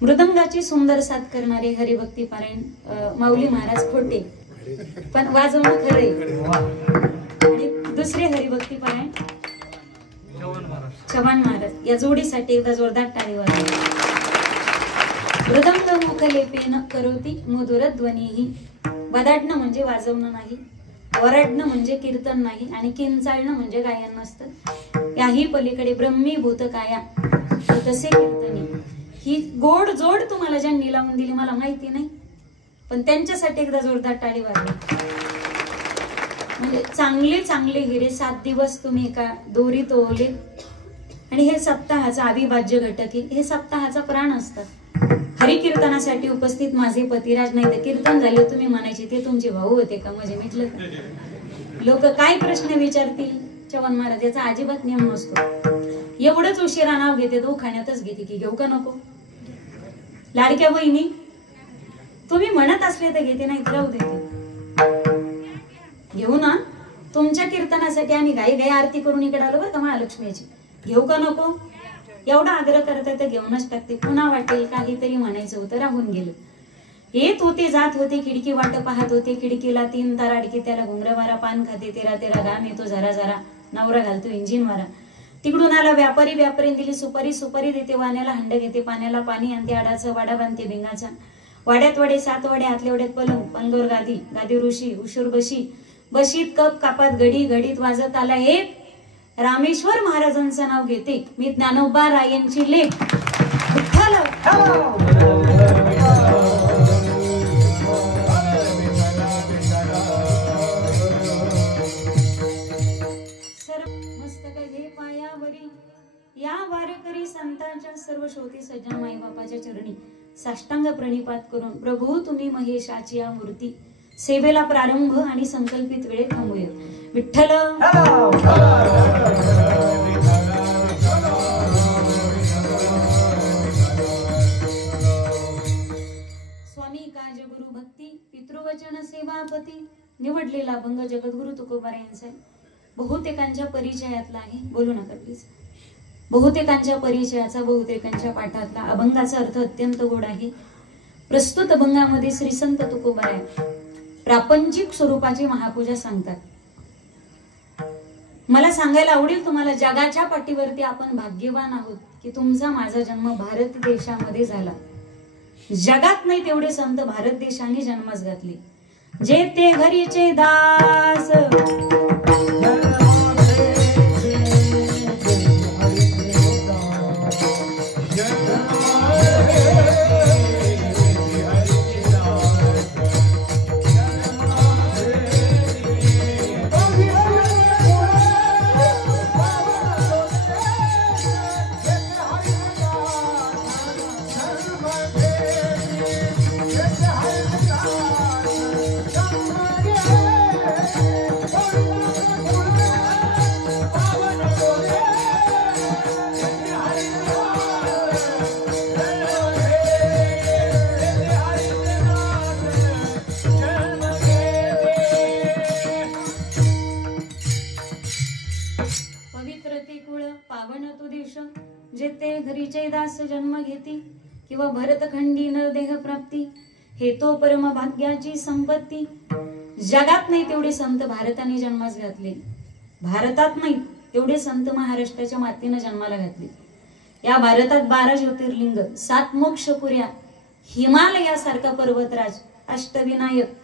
मृदंगाची सुंदर साथ करणारे हरिभक्ती पारायण माऊली महाराज खोटे, पण वाजवणं खरंय. आणि दुसरे हरिभक्ती पारायण चव्हाण महाराज, या जोडीसाठी एकदा जोरदार टाळी वाजवा. मृदंग मुख लेपेन करोती मधुर ध्वनीही. बदाडणं म्हणजे वाजवणं नाही, वरडणं म्हणजे कीर्तन नाही, आणि किंचाळणं म्हणजे गायन नसतं. याही पलीकडे ब्रह्मीभूत काया तसे कीर्तनी. ही गोड जोड तुम्हाला ज्यांनी लावून दिली मला माहिती नाही, पण त्यांच्यासाठी एकदा जोरदार टाळी वाजवा. म्हणजे चांगले चांगले हिरे 7 दिवस तुम्ही एका दोरीत ओवले, आणि हे सप्ताहाचा अविभाज्य घटक आहे. हे सप्ताहाचा प्राण असतात. हरिकीर्तनासाठी उपस्थित माझे पतिराज, नाही तर कीर्तन झाले तुम्ही म्हणायचे ते तुमचे भाऊ होते का, म्हणजे मिटलं का? लोक काय प्रश्न विचारतील चव्हाण महाराज, याचा अजिबात नियम नसतो. एवढंच उशिरा नाव घेते तो खाण्यातच घेते की घेऊ का नको. लाडक्या बहिणी तुम्ही म्हणत असले तर घेते, नाही राहू देते. घेऊ ना, तुमच्या कीर्तनासाठी आम्ही घाई घाई आरती करून इकडे आलो बरं का महालक्ष्मीची. घेऊ का नको एवढा आग्रह करताय तर घेऊनच टाकते. पुन्हा वाटेल काहीतरी म्हणायचं होतं, राहून गेलं. येत होते जात होते खिडकी वाट पाहत होते, खिडकीला 3 तार अडकी, त्याला घुंगरवारा पान खाते, तेरा तेरा घाम येतो जरा जरा, नवरा घालतो इंजिन वारा. तिकडून आला व्यापारी, व्यापारीने दिली सुपारी, सुपारी देते वाण्याला, हंड घेते पाण्याला पाणी आणते, आडाचा वाडा बांधते भिंगाचा. वाड्यात वाडे 7 वाडे, आतल्या वाड्यात पलंग, पलंगावर गादी, गादी ऋषी, उशीर बशी, बशीत कप कापात घडी, घडीत वाजत आला एक रामेश्वर महाराजांचं नाव घेते मी, ज्ञानोबा रायांची लेख. या वारकरी संतांच्या सर्व श्रोती सज्जन माई बापाच्या चरणी साष्टांग प्रणिपात करून, प्रभू तुम्ही महेशाची या मूर्ती, सेवेला प्रारंभ आणि संकल्पित वेळे थांबूया. विठ्ठल स्वामी काज गुरु भक्ती, पितृवचन सेवापती, निवडलेला अभंग जगद्गुरु तुकोबार यांचा बहुतेकांच्या परिचयातला आहे. बोलू नका प्लीज. बहुतेकांच्या परिचयाचा, बहुतेकांच्या पाठातला. अभंगाचा अर्थ अत्यंत गोड आहे. प्रस्तुत अभंगामध्ये श्री संत तुकोबाराय प्रापंचिक स्वरूपाची महापूजा सांगतात. मला सांगायला आवडेल तुम्हाला, जगाच्या पाठीवरती आपण भाग्यवान आहोत की तुमचा माझा जन्म भारत देशामध्ये झाला. जगात नाही तेवढे संत भारत देशाने जन्मास घातले. जे ते घरीचे दास दास जन्म घेती, किंवा भरतखंडी न देह प्राप्ती, हे तो परम भाग्याची संपत्ती. जगात नाही तेवढे संत भारताने जन्मास घातले. भारतात नाही तेवढे संत महाराष्ट्राच्या मातीने जन्माला घातले. या भारतात 12 ज्योतिर्लिंग, 7 मोक्षपुऱ्या, हिमालयासारखा पर्वतराज, अष्टविनायक,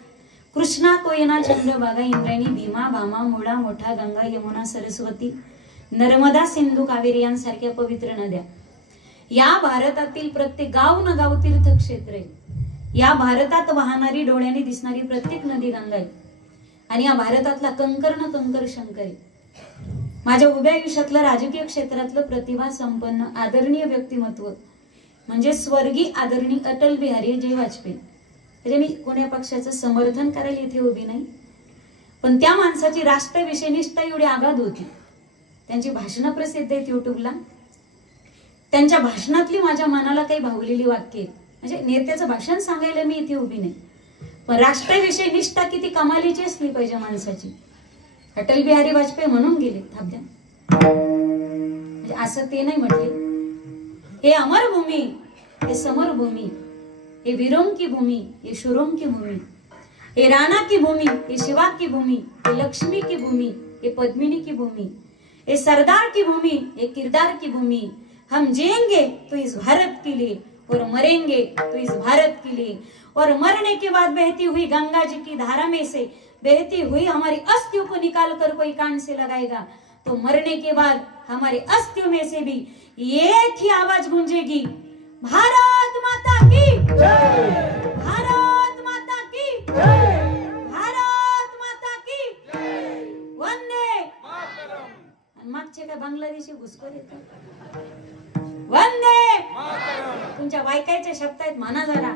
कृष्णा, कोयना, चंद्रभागा, इंद्रायणी, भीमा, भामा, मुळा, मोठा, गंगा, यमुना, सरस्वती, नर्मदा, सिंधू, कावेरी यांसारख्या पवित्र नद्या. या भारतातील प्रत्येक गाव न गाव तीर्थक्षेत्र आहे. या भारतात वाहणारी, डोळ्याने दिसणारी प्रत्येक नदी गंगा आहे. आणि या भारतातला कंकर न कंकर शंकर आहे. माझ्या उभ्या आयुष्यातलं राजकीय क्षेत्रातलं प्रतिभा संपन्न आदरणीय व्यक्तिमत्व म्हणजे स्वर्गीय आदरणीय अटल बिहारी जय वाजपेयी. म्हणजे मी कोण्या पक्षाचं समर्थन करायला इथे उभी नाही, पण त्या माणसाची राष्ट्रविषयी निष्ठा एवढी आगाध होती. त्यांची भाषणं प्रसिद्ध आहेत युट्यूबला. त्यांच्या भाषणातली माझ्या मनाला काही भावलेली वाक्य आहेत. म्हणजे नेत्याचं भाषण सांगायला मी इथे उभी नाही, पण राष्ट्राविषयी निष्ठा किती कमालीची असली पाहिजे माणसाची. अटल बिहारी वाजपेयी म्हणून गेले थापद्या, म्हणजे असं ते नाही म्हटले. हे अमरभूमी हे समरभूमी, ये वीरों की भूमि, ये शूरों की भूमि, ये राणा की भूमि, ये शिवा की भूमि, ये लक्ष्मी की भूमि, ये पद्मिनी की भूमि, ये सरदार की भूमि, ये किरदार की भूमि। हम जिएंगे तो इस भारत के लिए और मरेंगे तो इस भारत के लिए। और मरने के बाद बहती हुई गंगा जी की धारा में से बहती हुई हमारी अस्थियों को निकाल कर कोई कान से लगाएगा तो मरने के बाद हमारे अस्थियों में से भी एक ही आवाज गूंजेगी, भारत माता की जय, भारत माता की जय, भारत माता की जय, वंदे मातरम। मागचे काय बांगलादेशी घुसखोर येतात, वंदे मातरम। तुमच्या वायकायचे शब्द आहेत, म्हणा जरा,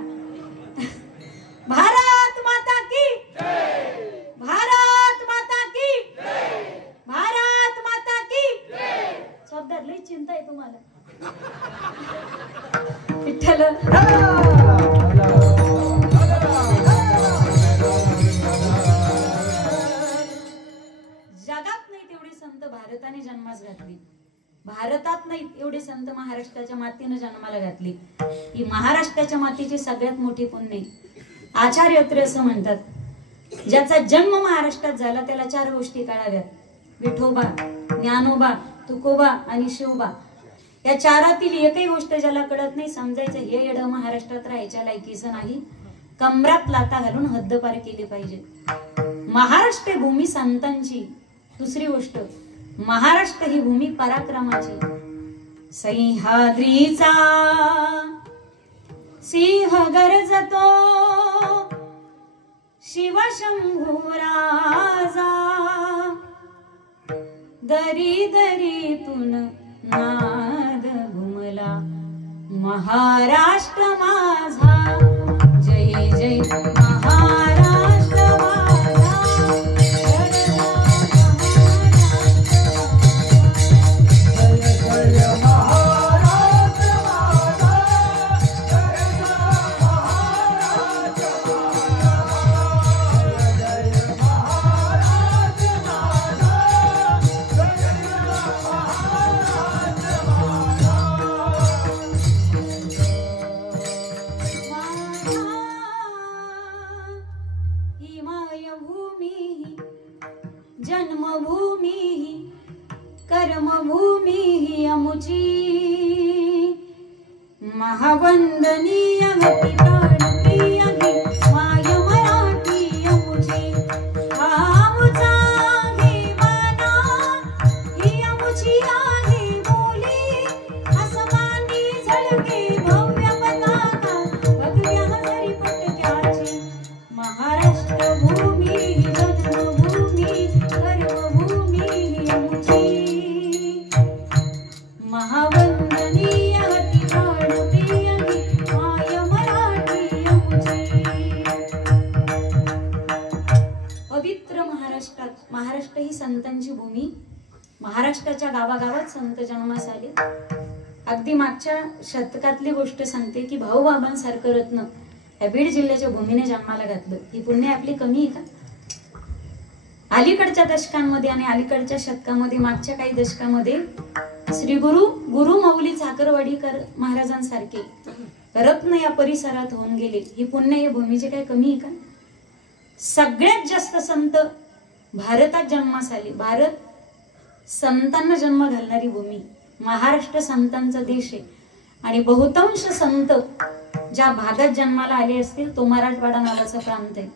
भारत माता की जय, भारत माता की जय, भारत माता की जय। शब्दात लई चिंता आहे तुम्हाला, विठ्ठल। जगात नाही तेवढे संत भारताने जन्मास घातली, भारतात नाही एवढे संत महाराष्ट्राच्या मातीने जन्माला घातली। ही महाराष्ट्राच्या मातीची सगळ्यात मोठी पुण्य। आचार्य अत्रे असं म्हणतात, ज्याचा जन्म महाराष्ट्रात झाला त्याला 4 गोष्टी कळाव्यात, विठोबा, ज्ञानोबा, तुकोबा आणि शिवबा। या 4 एकही गोष्ट ज्याला कळत नाही समजायचं हे येड महाराष्ट्रात राहायच्या लायकीचं नाही, कमरात लाता घालून हद्दपार केली पाहिजे। महाराष्ट्र भूमी संतांची। दुसरी गोष्ट, महाराष्ट्र ही भूमी पराक्रमाची। सह्याद्रीचा सिंह गरजतो शिवशंभू राजा, दरी दरीतून नाद घुमला महाराष्ट्र माझा, जय जय महाराष्ट्र माझा, जन्मभूमी कर्मभूमी अमुची, महावंदनीय गती प्राणप्रिय माय मराठी अमुची। आमुचा ही माना ही अमुची आहे बोली, आसमानी झळके भव्य पताका भगव्या हजारी पटक्याची। महाराष्ट्र भूमी जन्मभूमी कर्मभूमी अमुची, महावंदनीय गती प्राणप्रिय माय मराठी अमुची। पवित्र महाराष्ट्रात, महाराष्ट्र ही संतांची भूमी। महाराष्ट्राच्या गावागावात संत जन्मास आले। अगदी मागच्या शतकातली गोष्ट सांगते की भाऊबाबांसारखं रत्न या बीड जिल्ह्याच्या भूमीने जन्माला घातलं। ही पुण्य आपली कमी आहे का? अलीकडच्या दशकांमध्ये आणि अलीकडच्या शतकामध्ये, मागच्या काही दशकामध्ये श्री गुरु माऊली चाकरवाडीकर महाराजांसारखे रत्न या परिसरात होऊन गेले। ही पुण्य या भूमीची काय कमी आहे का? सगळ्यात जास्त संत भारतात जन्मास आले। भारत संतांना जन्म घालणारी भूमी, महाराष्ट्र संतांचा देश आहे। आणि बहुतांश संत ज्या भागात जन्माला आले असतील तो मराठवाडा नावाचा प्रांत आहे।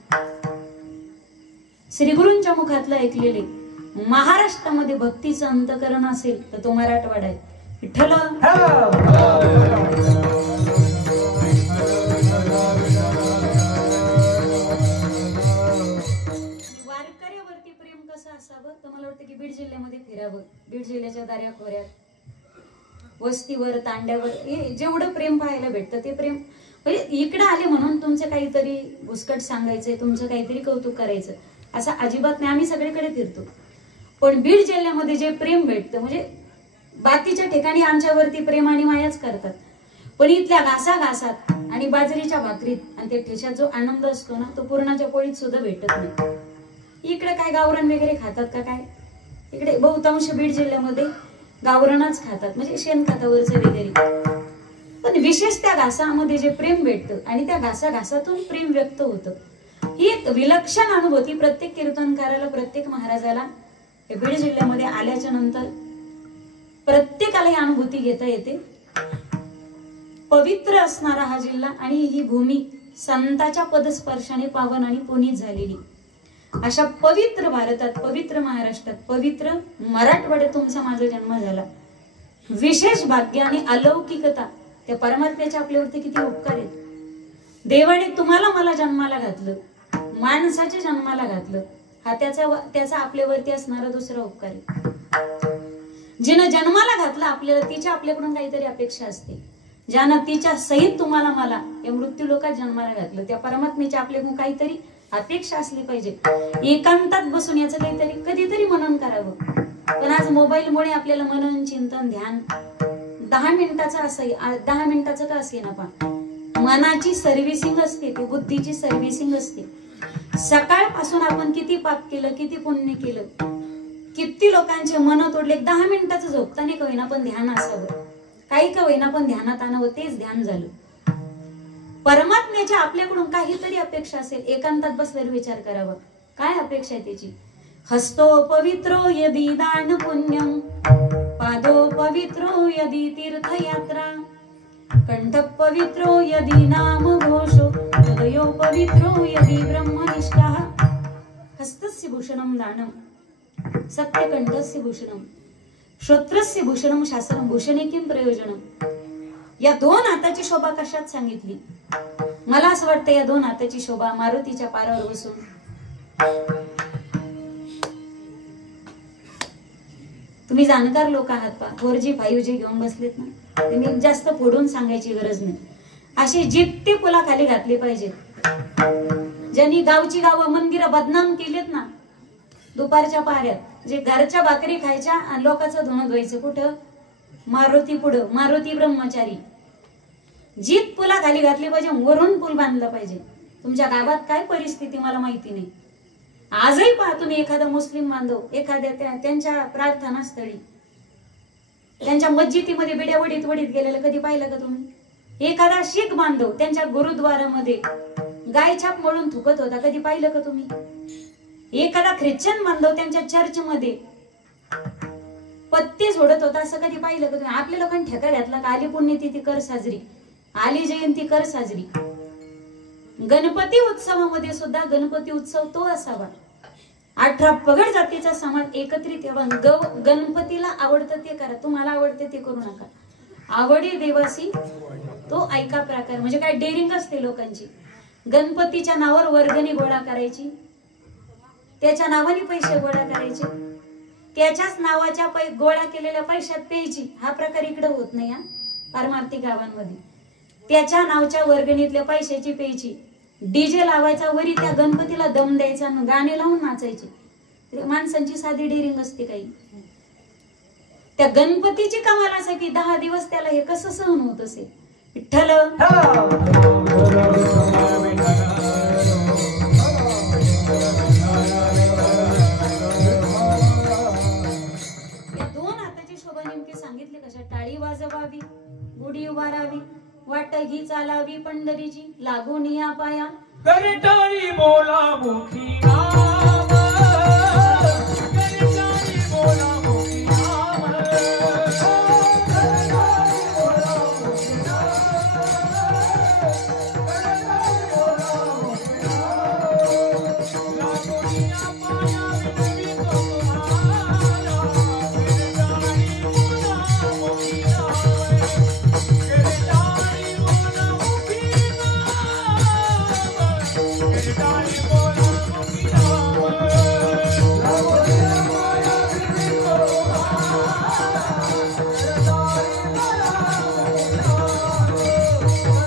श्री गुरूंच्या मुखातलं ऐकलेले, महाराष्ट्रामध्ये भक्तीचं अंतकरण असेल तर तो मराठवाडा आहे। विठ्ठल वारकऱ्यावरती प्रेम कसं असावं तर मला वाटतं की बीड जिल्ह्यामध्ये फिरावं। बीड जिल्ह्याच्या दाऱ्या खोऱ्यात, वस्तीवर, तांड्यावर जेवढं प्रेम पाहायला भेटतं ते प्रेम, म्हणजे इकडे आले म्हणून तुमचं काहीतरी घुसकट सांगायचंय, तुमचं काहीतरी कौतुक करायचं असं अजिबात नाही। आम्ही सगळीकडे फिरतो, पण बीड जिल्ह्यामध्ये जे प्रेम भेटतं, म्हणजे बाकीच्या ठिकाणी आमच्यावरती प्रेम आणि मायाच करतात, पण इथल्या घासाघासात आणि बाजरीच्या भाकरीत आणि त्या ठेच्यात जो आनंद असतो ना तो पूर्णाच्या पोळीत सुद्धा भेटत नाही। इकडे काय गावरान वगैरे खातात का काय? इकडे बहुतांश बीड जिल्ह्यामध्ये गावरानच खातात, म्हणजे शेणखतावरचं वगैरे। पण विशेष त्या घासामध्ये जे प्रेम भेटतं आणि त्या घासातून प्रेम व्यक्त होतं, ही एक विलक्षण अनुभूती प्रत्येक कीर्तनकाराला, प्रत्येक महाराजाला हे बीड जिल्ह्यामध्ये आल्याच्या नंतर प्रत्येकाला ही अनुभूती घेता येते. पवित्र असणारा हा जिल्हा आणि ही भूमी संतांच्या पदस्पर्शाने पावन आणि पुनीत झालेली अशा पवित्र भारतात, पवित्र महाराष्ट्रात, पवित्र मराठवाड्यात तुमचा माझा जन्म झाला. विशेष भाग्य आणि अलौकिकता त्या परमात्म्याचे आपल्यावरती किती उपकार आहेत. देवाने तुम्हाला मला जन्माला घातलं, माणसाच्या जन्माला घातलं, हा त्याचा आपल्यावरती असणारा दुसरा उपकार आहे. जिनं जन्माला घातलं आपल्याला, तिच्या आपल्याकडून काहीतरी अपेक्षा असते. ज्यानं तिच्या सहित तुम्हाला मला या मृत्यू लोकात जन्माला घातलं, त्या परमात्म्याच्या आपल्याकडून काहीतरी अपेक्षा असली पाहिजे. एकांतात बसून याचं काहीतरी कधीतरी मनन करावं. पण आज मोबाईलमुळे आपल्याला मनन, चिंतन, ध्यान 10 मिनिटाचं असं, 10 मिनिटाचं का असे ना, पण मनाची सर्व्हिसिंग असते, ती बुद्धीची सर्व्हिसिंग असते. सकाळपासून आपण किती पाप केलं, किती पुण्य केलं, किती लोकांचे मन तोडले. 10 मिनिटाचं झोपताना का होईना पण ध्यान असावं, काही का होईना पण ध्यानात आणावं, तेच ध्यान झालं. परमात्म्याच्या आपल्याकडून काहीतरी अपेक्षा असेल, एकांतात बसल्यावर विचार करावा काय अपेक्षा आहे त्याची. हस्तो पवित्रो यदि दान पुण्यम, पादो पवित्रो यदि तीर्थयात्रा, कंठ पवित्रो यदि नाम घोषो, हृदयो पवित्रो यदि ब्रह्मनिष्ठा. हस्तस्य भूषणम दानम, सत्यकंठस्य भूषणम, श्रोत्रस्य भूषणम शास्त्रम, भूषणे किं प्रयोजनम. या 2 हाताची शोभा कशात सांगितली. मला असं वाटतं या 2 हाताची शोभा मारुतीच्या पारावर बसून तुम्ही जाणकार लोक आहात पा, 4G 5G घेऊन बसलेत ना, मी जास्त फोडून सांगायची गरज नाही. असे जित्ते पुलाखाली घातले पाहिजेत. ज्यांनी गावची गावं मंदिरं बदनाम केलेत ना, दुपारच्या पाऱ्यात जे घरच्या भाकरी खायच्या आणि लोकांचं धुणं धुवायचं कुठं, मारुती पुढं, मारुती ब्रह्मचारी. जीत पुला खाली घातली पाहिजे, वरून पूल बांधला पाहिजे. तुमच्या गावात काय परिस्थिती मला माहिती नाही. आजही पहा तुम्ही एखादा मुस्लिम बांधव एखाद्या त्यांच्या प्रार्थनास्थळी, त्यांच्या मस्जिदीमध्ये बिड्या वडीत गेलेलं कधी पाहिलं का तुम्ही. एखादा शीख बांधव त्यांच्या गुरुद्वारामध्ये गायछाप म्हणून थुकत होता, कधी पाहिलं का तुम्ही. एखादा ख्रिश्चन बांधव त्यांच्या चर्चमध्ये पत्ते सोडत होता, असं कधी पाहिलं का तुम्ही. आपल्या लोकांनी ठेका घातला का आली पुण्यतिथी कर साजरी, आली जयंती कर साजरी. गणपती उत्सवामध्ये सुद्धा गणपती उत्सव तो असावा, 18 पगड जातीचा समाज एकत्रित यावा. गणपतीला आवडतं ते करा, तुम्हाला आवडते ते करू नका. आवडी देवासी तो ऐका प्रकार. म्हणजे काय डेअरिंग असते लोकांची. गणपतीच्या नावावर वर्गणी गोळा करायची, त्याच्या नावाने पैसे गोळा करायचे, त्याच्याच नावाच्या गोळा केलेल्या पैशात प्यायची. हा प्रकार इकडे होत नाही हा पारमार्थी गावांमध्ये. त्याच्या नावच्या वर्गणीतल्या पैशाची प्यायची, डीजे लावायचा, वरी त्या गणपतीला दम द्यायचा, गाणे लावून नाचायचे. माणसांची साधी डेअरिंग असते काही. त्या गणपतीची कमाल असं की 10 दिवस त्याला हे कसं सहन होत असेल. विठ्ठल सांगितले कशा. टाळी वाजवावी, गुढी उभारावी, वाट ही चालावी पंढरीची, लागून या पाया करे टाळी बोला मुखी नाम, करे टाळी बोला मुखी नाम, करे टाळी बोला मुखी नाम, करे टाळी बोला मुखी नाम, लागून या पाया विनवी तुम्हाला, करे टाळी बोला मुखी नाम,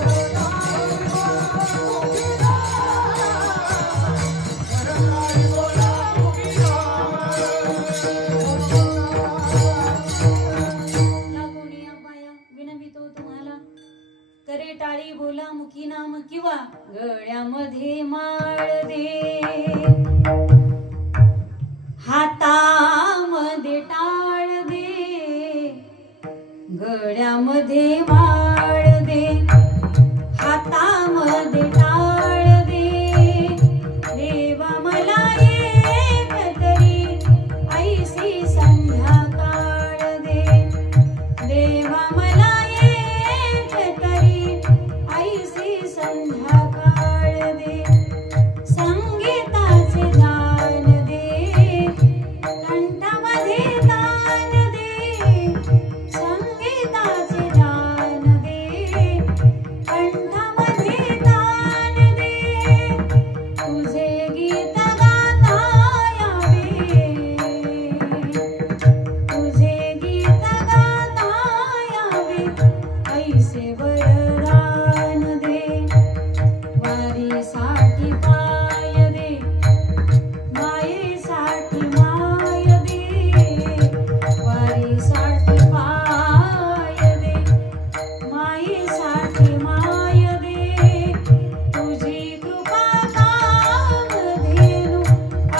करे टाळी बोला मुखी नाम, करे टाळी बोला मुखी नाम, लागून या पाया विनवी करे टाळी बोला मुखी नाम, किंवा गळ्यामध्ये माळ दे, हातामध्ये टाळ दे, गळ्यामध्ये माळ दे. दे टाळ दे देवा मला एक तरी ऐसी संध्याकाळ दे देवा मला एक तरी ऐसी संध्याकाळ दे संगीताचे दान दे कंठामध्ये दान दे संगीताचे दान दे कंठामध्ये दान दे तुझे गीत गाता यावे तुझे गीत गाता यावे ऐसे वरदान दे वारीसाठी पाय दे मायेसाठी माय दे वारीसाठी पाय दे मायेसाठी माय दे तुझी कृपा कामधेनु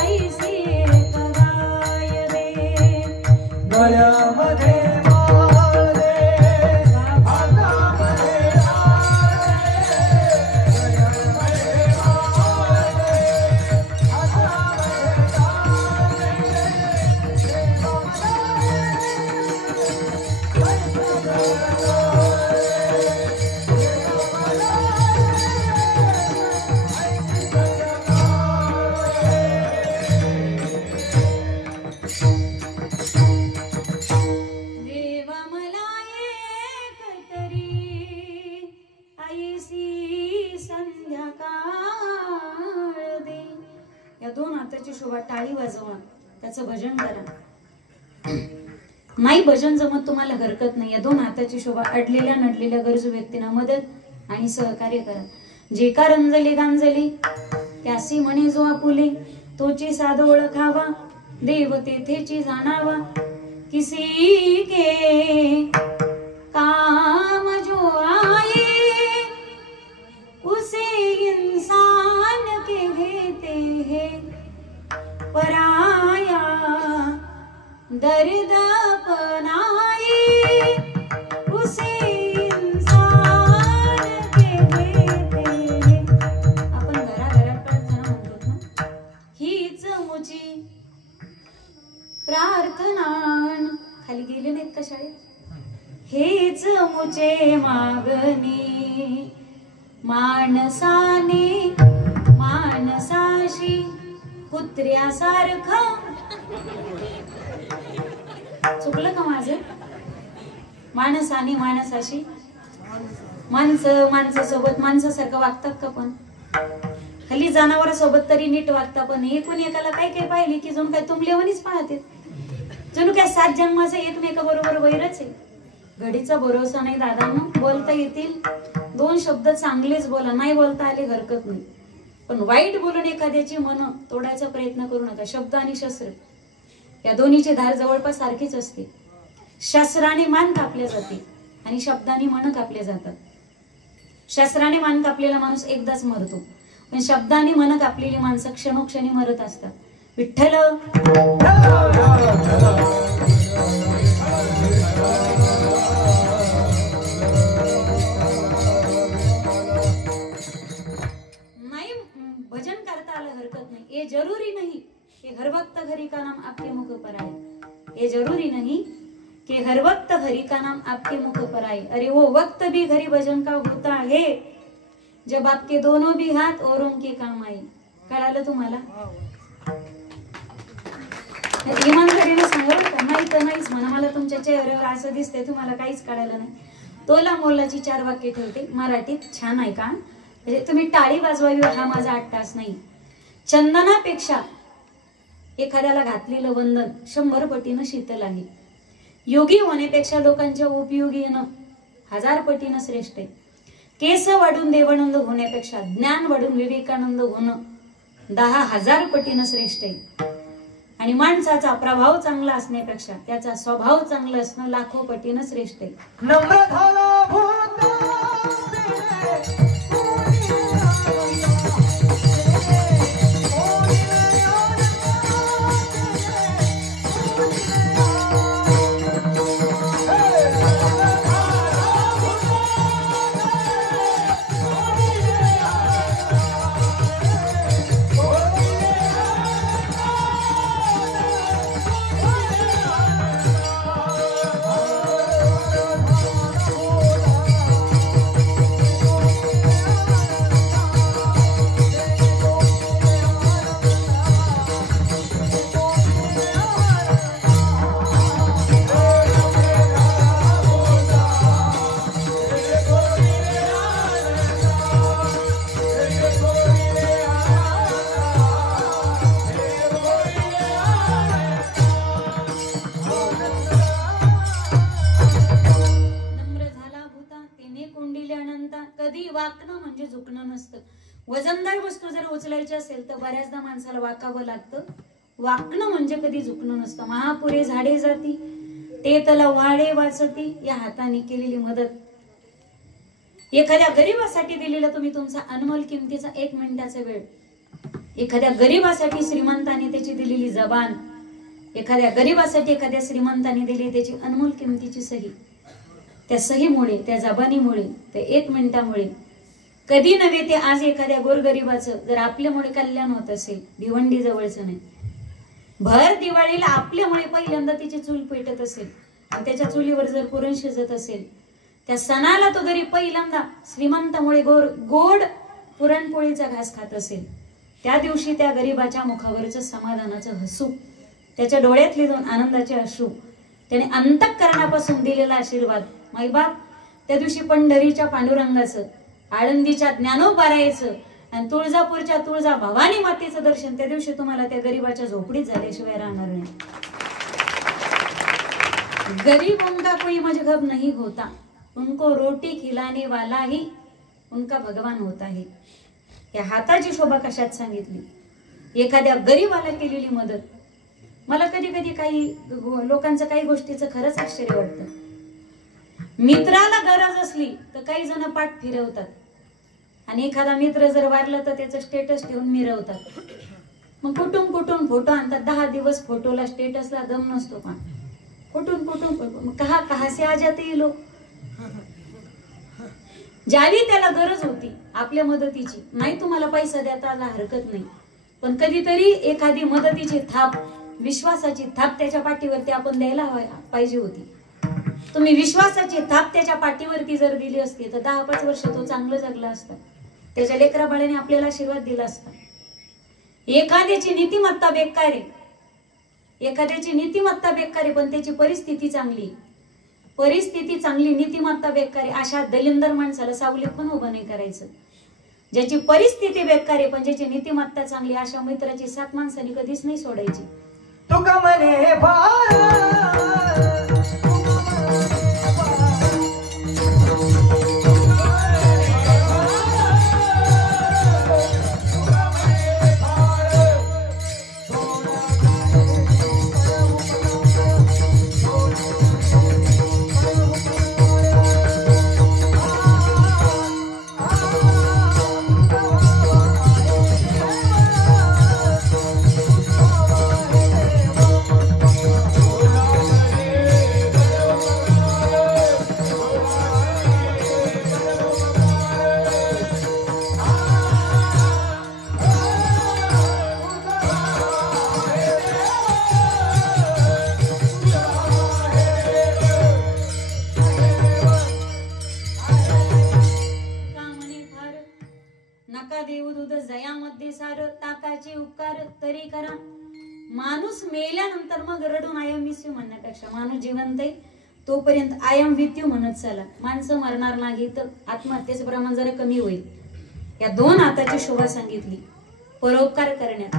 ऐसी एक गाय दे गळ्यामध्ये माळ दे हातामध्ये हार दे गळ्यामध्ये माळ दे हातामध्ये हार देवा मला एक तरी ऐसी संध्याकाळ दे. या दोन हाताची शोभा टाळी वाजवा त्याचं भजन करा. नाही भजन जमत तुम्हाला हरकत नाही. या दोन हाताची शोभा अडलेल्या नडलेल्या गरजू व्यक्तींना मदत आणि सहकार्य करा. जे का रंजली गांजली त्यासी म्हणे जो आपुले तोची साध ओळखावा देव तेथेची जाणावा किसी के काम जो आए उसे इंसान कहते हैं पराया दर्द अपनाए उसे इंसान कहते हैं. आपण घराघरात प्रार्थना म्हणतो ना, हीच मुची प्रार्थना. खाली गेले नाहीत का शाळेत? हेच मुचे मागणी माणसाने माणसाशी कुत्र्यासारखं. चुकलं का माझं? माणसाने माणसाशी माणसं माणसासोबत माणसासारखं वागतात का? पण हल्ली जनावरांसोबत तरी नीट वागता. पण एकूण एकाला काय काय पाहिली की जणू काय तुंबलेवणीच पाहते. जणू काय 7 जन्माचं एकमेकाबरोबर वैरच आहे. घडीचा भरोसा नाही दादांनो. बोलता येतील 2 शब्द चांगलेच बोला. नाही बोलता आले हरकत नाही. पण वाईट बोलून एखाद्याची मन तोडायचा प्रयत्न करू नका. शब्द आणि शस्त्र या दोन्हीची धार जवळपास सारखीच असते. शस्त्राने मान कापले जाते आणि शब्दाने मन कापले जातात. शस्त्राने मान कापलेला माणूस एकदाच मरतो, पण शब्दाने मन कापलेली माणसं क्षणोक्षणी मरत असतात. विठ्ठल नाही भजन करता आलं हरकत नाही. ये जरूरी नहीं कि हर वक्त हरि का नाम आपके मुख पर आए. ये जरूरी नहीं कि हर वक्त हरि का नाम आपके मुख पर आए. अरे वो वक्त भी हरि भजन का होता है जब आपके दोनों भी हाथ औरों के काम आए. कळालं तुम्हाला? इमानदारीने सांगा बरं का. नाही तर नाहीच म्हणा. मला तुमच्या चेहऱ्यावर असं दिसतंय तुम्हाला काहीच कळालं नाही. तोला मोलाची 4 वाक्य ठेवते मराठीत. छान आहे का? म्हणजे तुम्ही टाळी वाजवावी हा माझा अट्टास नाही. चंदनापेक्षा एखाद्याला घातलेलं वंदन 100 पटीनं शीतल आहे. योगी होण्यापेक्षा लोकांच्या उपयोगी येणं 1000 पटीनं श्रेष्ठ आहे. केस वाढून देवानंद होण्यापेक्षा ज्ञान वाढून विवेकानंद होणं 10,000 पटीनं श्रेष्ठ आहे. आणि माणसाचा प्रभाव चांगला असण्यापेक्षा त्याचा स्वभाव चांगला असणं लाखो पटीनं श्रेष्ठ आहे. नम्र झाला भूत झुकणं नसतं. वजनदार वस्तू जर उचलायची असेल तर बऱ्याचदा माणसाला वाकावं लागतं. वाकणं म्हणजे कधी झुकणं नसतं. महापुरे झाडे जाती ते तलाव वाडे वाचती, या हाताने केलेली मदत. एखाद्या गरीबासाठी दिलेला तुम्ही तुमचा अनमोल किमतीचा 1 मिनिटाचा वेळ, एखाद्या गरीबासाठी श्रीमंताने त्याची दिलेली जबान, एखाद्या गरीबासाठी एखाद्या श्रीमंताने दिली त्याची अनमोल किमतीची सही, त्या सहीमुळे, त्या जबानीमुळे, त्या 1 मिनिटामुळे कधी नव्हे ते आज एखाद्या गोरगरिबाचं जर आपल्यामुळे कल्याण होत असेल, भिवंडी जवळचं नाही, भर दिवाळीला आपल्यामुळे पहिल्यांदा तिची चूल पेटत असेल आणि त्याच्या चुलीवर जर पुरण शिजत असेल, त्या सणाला तो गरीब पहिल्यांदा श्रीमंतामुळे गोड पुरणपोळीचा घास खात असेल, त्या दिवशी त्या गरीबाच्या मुखावरचं समाधानाचं हसू, त्याच्या डोळ्यातले 2 आनंदाचे अश्रू, त्याने अंतःकरणापासून दिलेला आशीर्वाद, माईबाप त्या दिवशी पंढरीच्या पांडुरंगाचं, आळंदीच्या ज्ञानोबारायचं आणि तुळजापूरच्या तुळजा भवानी मातेचं दर्शन त्या दिवशी तुम्हाला त्या गरीबाच्या झोपडीत झाल्याशिवाय राहणार नाही. गरीब उनका कोई मजहब नहीं होता, उनको रोटी खिलाने वाला ही उनका भगवान होता है. या हाताची शोभा कशात सांगितली? एखाद्या गरीबाला केलेली मदत. मला कधी कधी काही लोकांचं काही गोष्टीचं खरंच आश्चर्य वाटतं. मित्राला गरज असली तर काही जण पाठ फिरवतात आणि एखादा मित्र जर वारला तर त्याचं स्टेटस ठेवून मिरवतात. मग कुठून फोटो आणतात. 10 दिवस फोटोला स्टेटसला दम नसतो. पण कुठून कहा से आ जाते ये लोग. ज्यावेळी त्याला गरज होती आपल्या मदतीची, नाही तुम्हाला पैसा देता आला हरकत नाही, पण कधीतरी एखादी मदतीची थाप, विश्वासाची थाप त्याच्या पाठीवरती आपण द्यायला पाहिजे होती. तुम्ही विश्वासाची थाप त्याच्या पाठीवरती जर दिली असती तर 10-5 वर्ष तो चांगलं जगला असता, त्याच्या लेकरा बाळाने आपल्याला आशीर्वाद दिला असता. एखाद्याची नीतिमत्ता बेकार आहे, एखाद्याची नीतिमत्ता बेकार आहे पण त्याची परिस्थिती चांगली, नीतिमत्ता बेकार आहे, अशा दलिंदर माणसाला सावलीत पण उभं नाही करायचं. ज्याची परिस्थिती बेकार आहे पण ज्याची नीतिमत्ता चांगली, अशा मित्राची साथ माणसाने कधीच नाही सोडायची. तुका मने माणूस मेल्यानंतर मग रडून आय एम मिस यू म्हणण्यापेक्षा माणूस जिवंत आहे तोपर्यंत आय एम विथ यू म्हणत चला. माणसं मरणार नाही तर आत्महत्येचं प्रमाण जरा कमी होईल. या 2 हाताची शोभा सांगितली परोपकार करण्यात.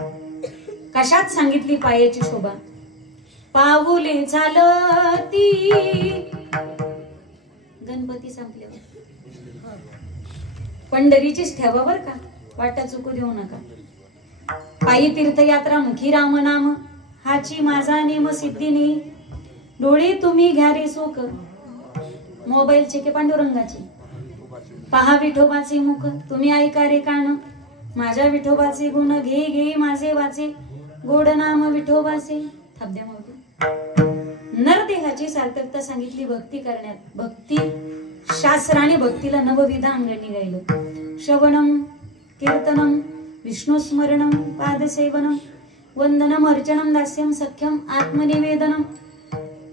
कशात सांगितली पायाची शोभा? पाऊले चालती. गणपती संपल्यावर पंढरीचीच ठेवा बर का, वाटा चुकू देऊ नका. पायी तीर्थयात्रा मुखी राम नाम, हाची माझा नेम सिद्धीनी. डोळे तुम्ही घ्या रे सोक, मोबाईलचे के पांडुरंगाचे. पहा विठोबाचे मुख, तुम्ही ऐका रे कान. माझ्या विठोबाचे गुण घे घे माझे वाचे, गोड नाम विठोबाचे. थांबद्या मग नरदेहाची सार्थकता सांगितली भक्ती करण्यात. भक्ती शास्त्राने भक्तीला नवविध अंगांनी गायलं. श्रवणम, कीर्तनम, विष्णुस्मरणम, पादसेवनम, वंदनम, अर्चनम, दास्यम, सख्यम, आत्मनिवेदनम.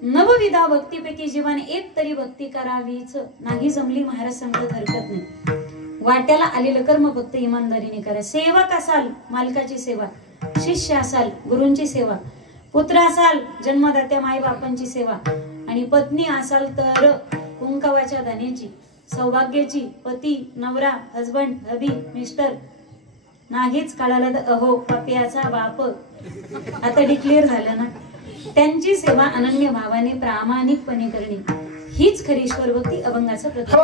नवविधा भक्तीपैकी जीवाने एक तरी भक्ती करावीच. नाही जमली महाराज सांगत हरकत नाही. वाट्याला आलेलं कर्म फक्त इमानदारीने करा. सेवक असाल मालकाची सेवा, शिष्य असाल गुरूंची सेवा, पुत्र असाल जन्मदात्या मायबापांची सेवा, आणि पत्नी असाल तर कुंकवाच्या धान्याची, सौभाग्याची, पती, नवरा, हजबंड, हबी, मिस्टर. नाहीच कळाला तर अहो पप्याचा बाप. आता डिक्लेअर झालं ना. त्यांची सेवा अनन्य भावाने प्रामाणिकपणे करणे हीच खरी ईश्वर भक्ती, अभंगाचं प्रतीक.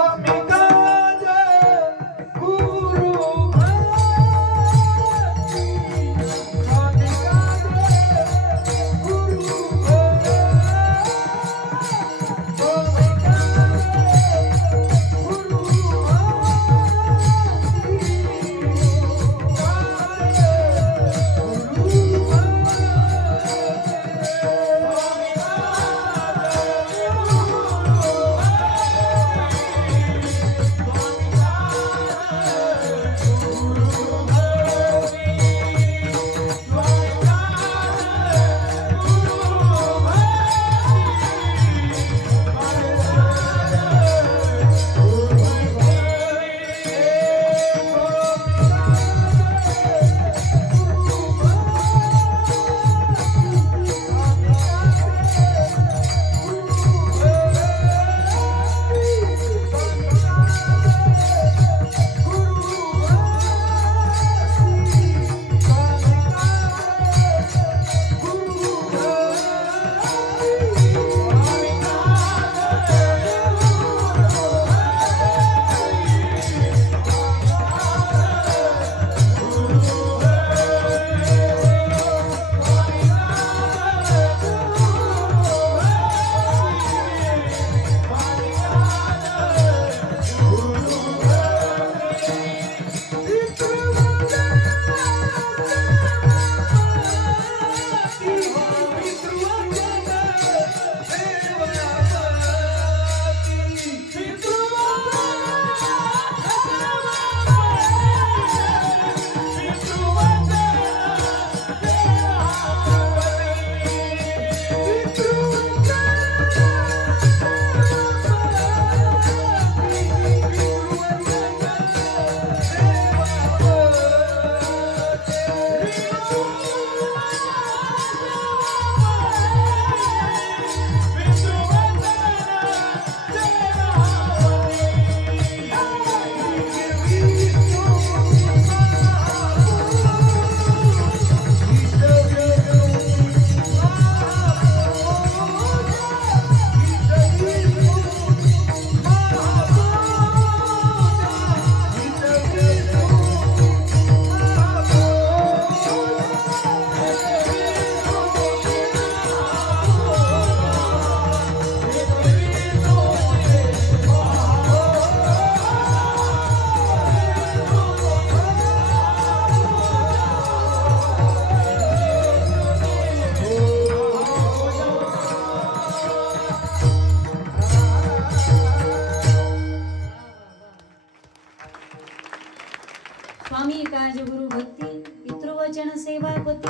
स्वामी काज गुरु भक्ती पितृवचन सेवापती.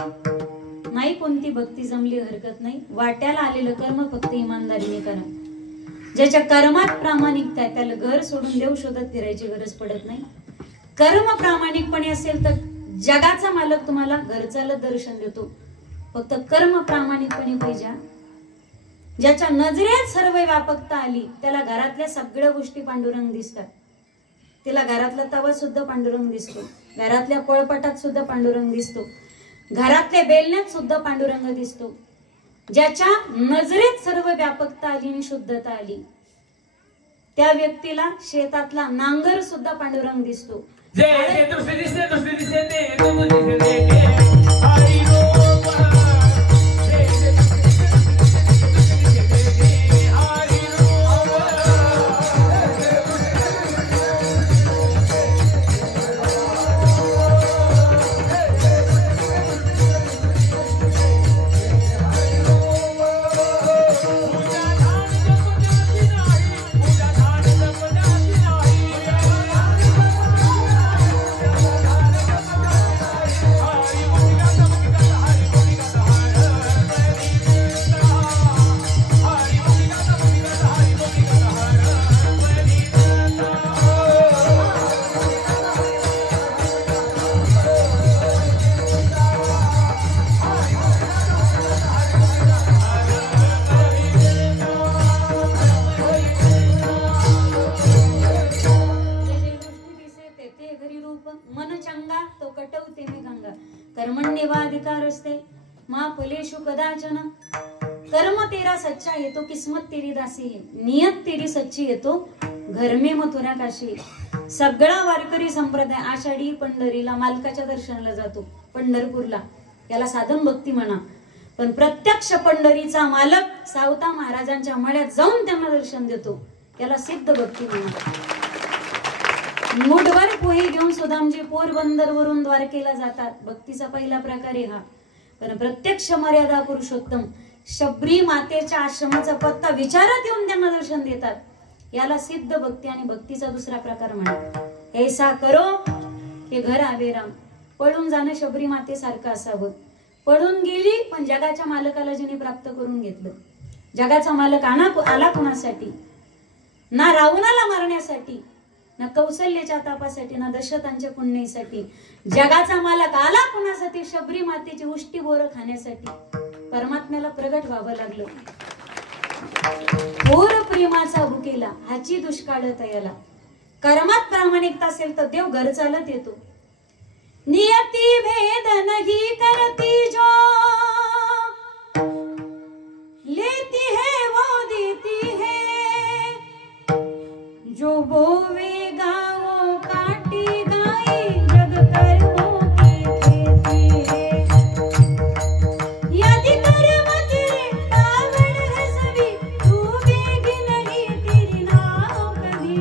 नाही कोणती भक्ती जमली हरकत नाही, वाट्याला आलेलं कर्म फक्त इमानदारीने करा. ज्याच्या कर्मात प्रामाणिकता आहे त्याला घर सोडून देव शोधत फिरायची गरज पडत नाही. कर्म प्रामाणिकपणे असेल तर जगाचा मालक तुम्हाला घरचाला दर्शन देतो. फक्त कर्म प्रामाणिकपणे पाहिजे. ज्याच्या नजरेत सर्व व्यापकता आली त्याला घरातल्या सगळ्या गोष्टी पांडुरंग दिसतात. तिला घरातला तवा सुद्धा पांडुरंग दिसतो, घरातल्या पोळपाटात सुद्धा पांडुरंग दिसतो, घरातल्या बेलण्यात सुद्धा पांडुरंग दिसतो. ज्याच्या नजरेत सर्व व्यापकता आली आणि शुद्धता आली त्या व्यक्तीला शेतातला नांगर सुद्धा पांडुरंग दिसतो. मन चंगा तो कटवते मी गंगा. कर्मण्येवाधिकार असते मा फलेषु कदाचन. कर्म तेरा सच्चा है तो किस्मत तेरी दासी है. नियत तेरी सच्ची है तो घर में मथुरा काशी. सगळा वारकरी संप्रदाय आषाढी पंढरीला मालकाच्या दर्शनाला जातो, पंढरपूरला. याला साधन भक्ती म्हणा. पण प्रत्यक्ष पंढरीचा मालक सावता महाराजांच्या मळ्यात जाऊन त्यांना दर्शन देतो, याला सिद्ध भक्ती म्हणा. मूठभर पोहे घेऊन सुदामजी पोरबंदर वरून द्वारकेला जातात. भक्तीचा पहिला प्रकार आहे हा. पण प्रत्यक्ष मर्यादा पुरुषोत्तम शबरी मातेच्या आश्रमाचा पत्ता विचारात येऊन त्यांना दर्शन देतात, याला सिद्ध भक्ती आणि भक्तीचा दुसरा प्रकार म्हणा. ऐसा करो हे घर आवे राम. पळून जाणं शबरी मातेसारखं असावं. पळून गेली पण जगाच्या मालकाला जिने प्राप्त करून घेतलं. जगाचा मालक आला कोणासाठी? ना रावणाला मारण्यासाठी, ना कौशल्याच्या तापासाठी, ना दशरथांच्या पुण्यासाठी. जगाचा मालक आला कोणासाठी? शबरी मातेची उष्टी बोरं खाण्यासाठी. परमात्म्याला प्रगट व्हावं लागलं. थोर प्रेमाचा भुकेला हाची दुष्काळ तयाला. कर्मात प्रामाणिकता असेल तर देव घर चालत येतो. नियती भेद नहीं करती जो लेती है वो देती है. जो बोवेगा वो काटेगा ये जग कर्मों की खेती है. यदि कर्म तेरे कावड़ है सभी डूबेगी नहीं तेरी नाव कभी.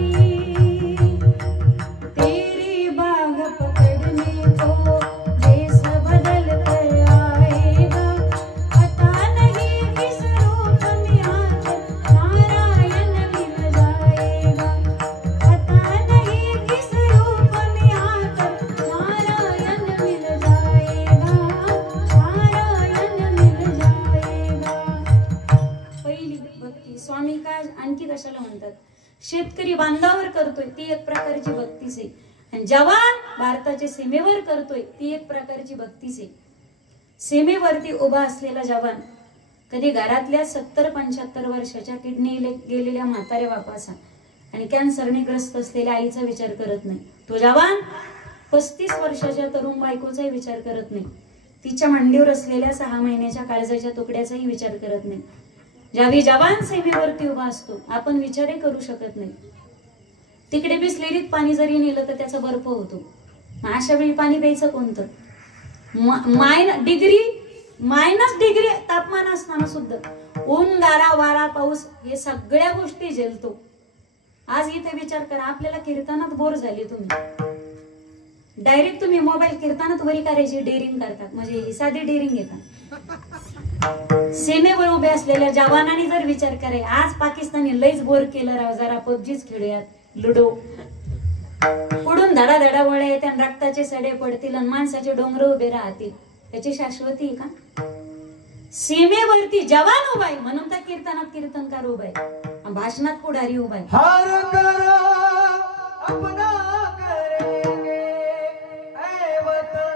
तेरी बाग पकड़ने को देश बदल कर आएगा. पता नहीं किस रूप में आकर नारायण मिल जाएगा. पता नहीं किस रूप में आकर नारायण मिल जाएगा. नारायण मिल जाएगा. पहिली भक्ती स्वामी काज आणखी कशाला म्हणतात? शेतकरी बांधावर करतोय ती एक प्रकारची भक्तीच आहे. आणि जवान भारताच्या सीमेवर करतोय ती एक प्रकारची भक्तीच आहे. सीमेवरती उभा असलेला जवान कधी घरातल्या 70-75 वर्षाच्या किडनी गेलेल्या म्हाताऱ्या बापाचा आणि कॅन्सरने ग्रस्त असलेल्या आईचा विचार करत नाही. तो जवान 35 वर्षाच्या तरुण बायकोचाही विचार करत नाही. तिच्या मांडीवर असलेल्या 6 महिन्याच्या काळजाच्या तुकड्याचाही विचार करत नाही. ज्यावेळी जवान सीमेवरती उभा असतो आपण विचारही करू शकत नाही. तिकडे बिस्लेरीत पाणी जरी नेलं तर त्याचा बर्फ होतो. अशा वेळी पाणी प्यायचं कोणतं? मायनस डिग्री तापमान असताना सुद्धा ऊन, गारा, वारा, पाऊस हे सगळ्या गोष्टी झेलतो. आज इथे विचार करा, आपल्याला कीर्तनात बोर झाली तुम्ही डायरेक्ट तुम्ही मोबाईल कीर्तनात वरी करायची डेअरिंग करतात. म्हणजे ही साधी डेअरिंग येतात. सीमेवर उभे असलेल्या जवानांनी जर विचार करे आज पाकिस्तानी लईच बोर केलं राव, जरा पबजीच खेळूयात, लुडो. पुढून धडाधडा वळ्या येत्या आणि रक्ताचे सडे पडतील आणि माणसाचे डोंगर उभे राहतील. त्याची शाश्वती आहे का? सीमेवरती जवान उभाय म्हणून त्या कीर्तनात कीर्तनकार उभाय, भाषणात पुढारी उभाय. हार करो अपना करेंगे ऐ वतन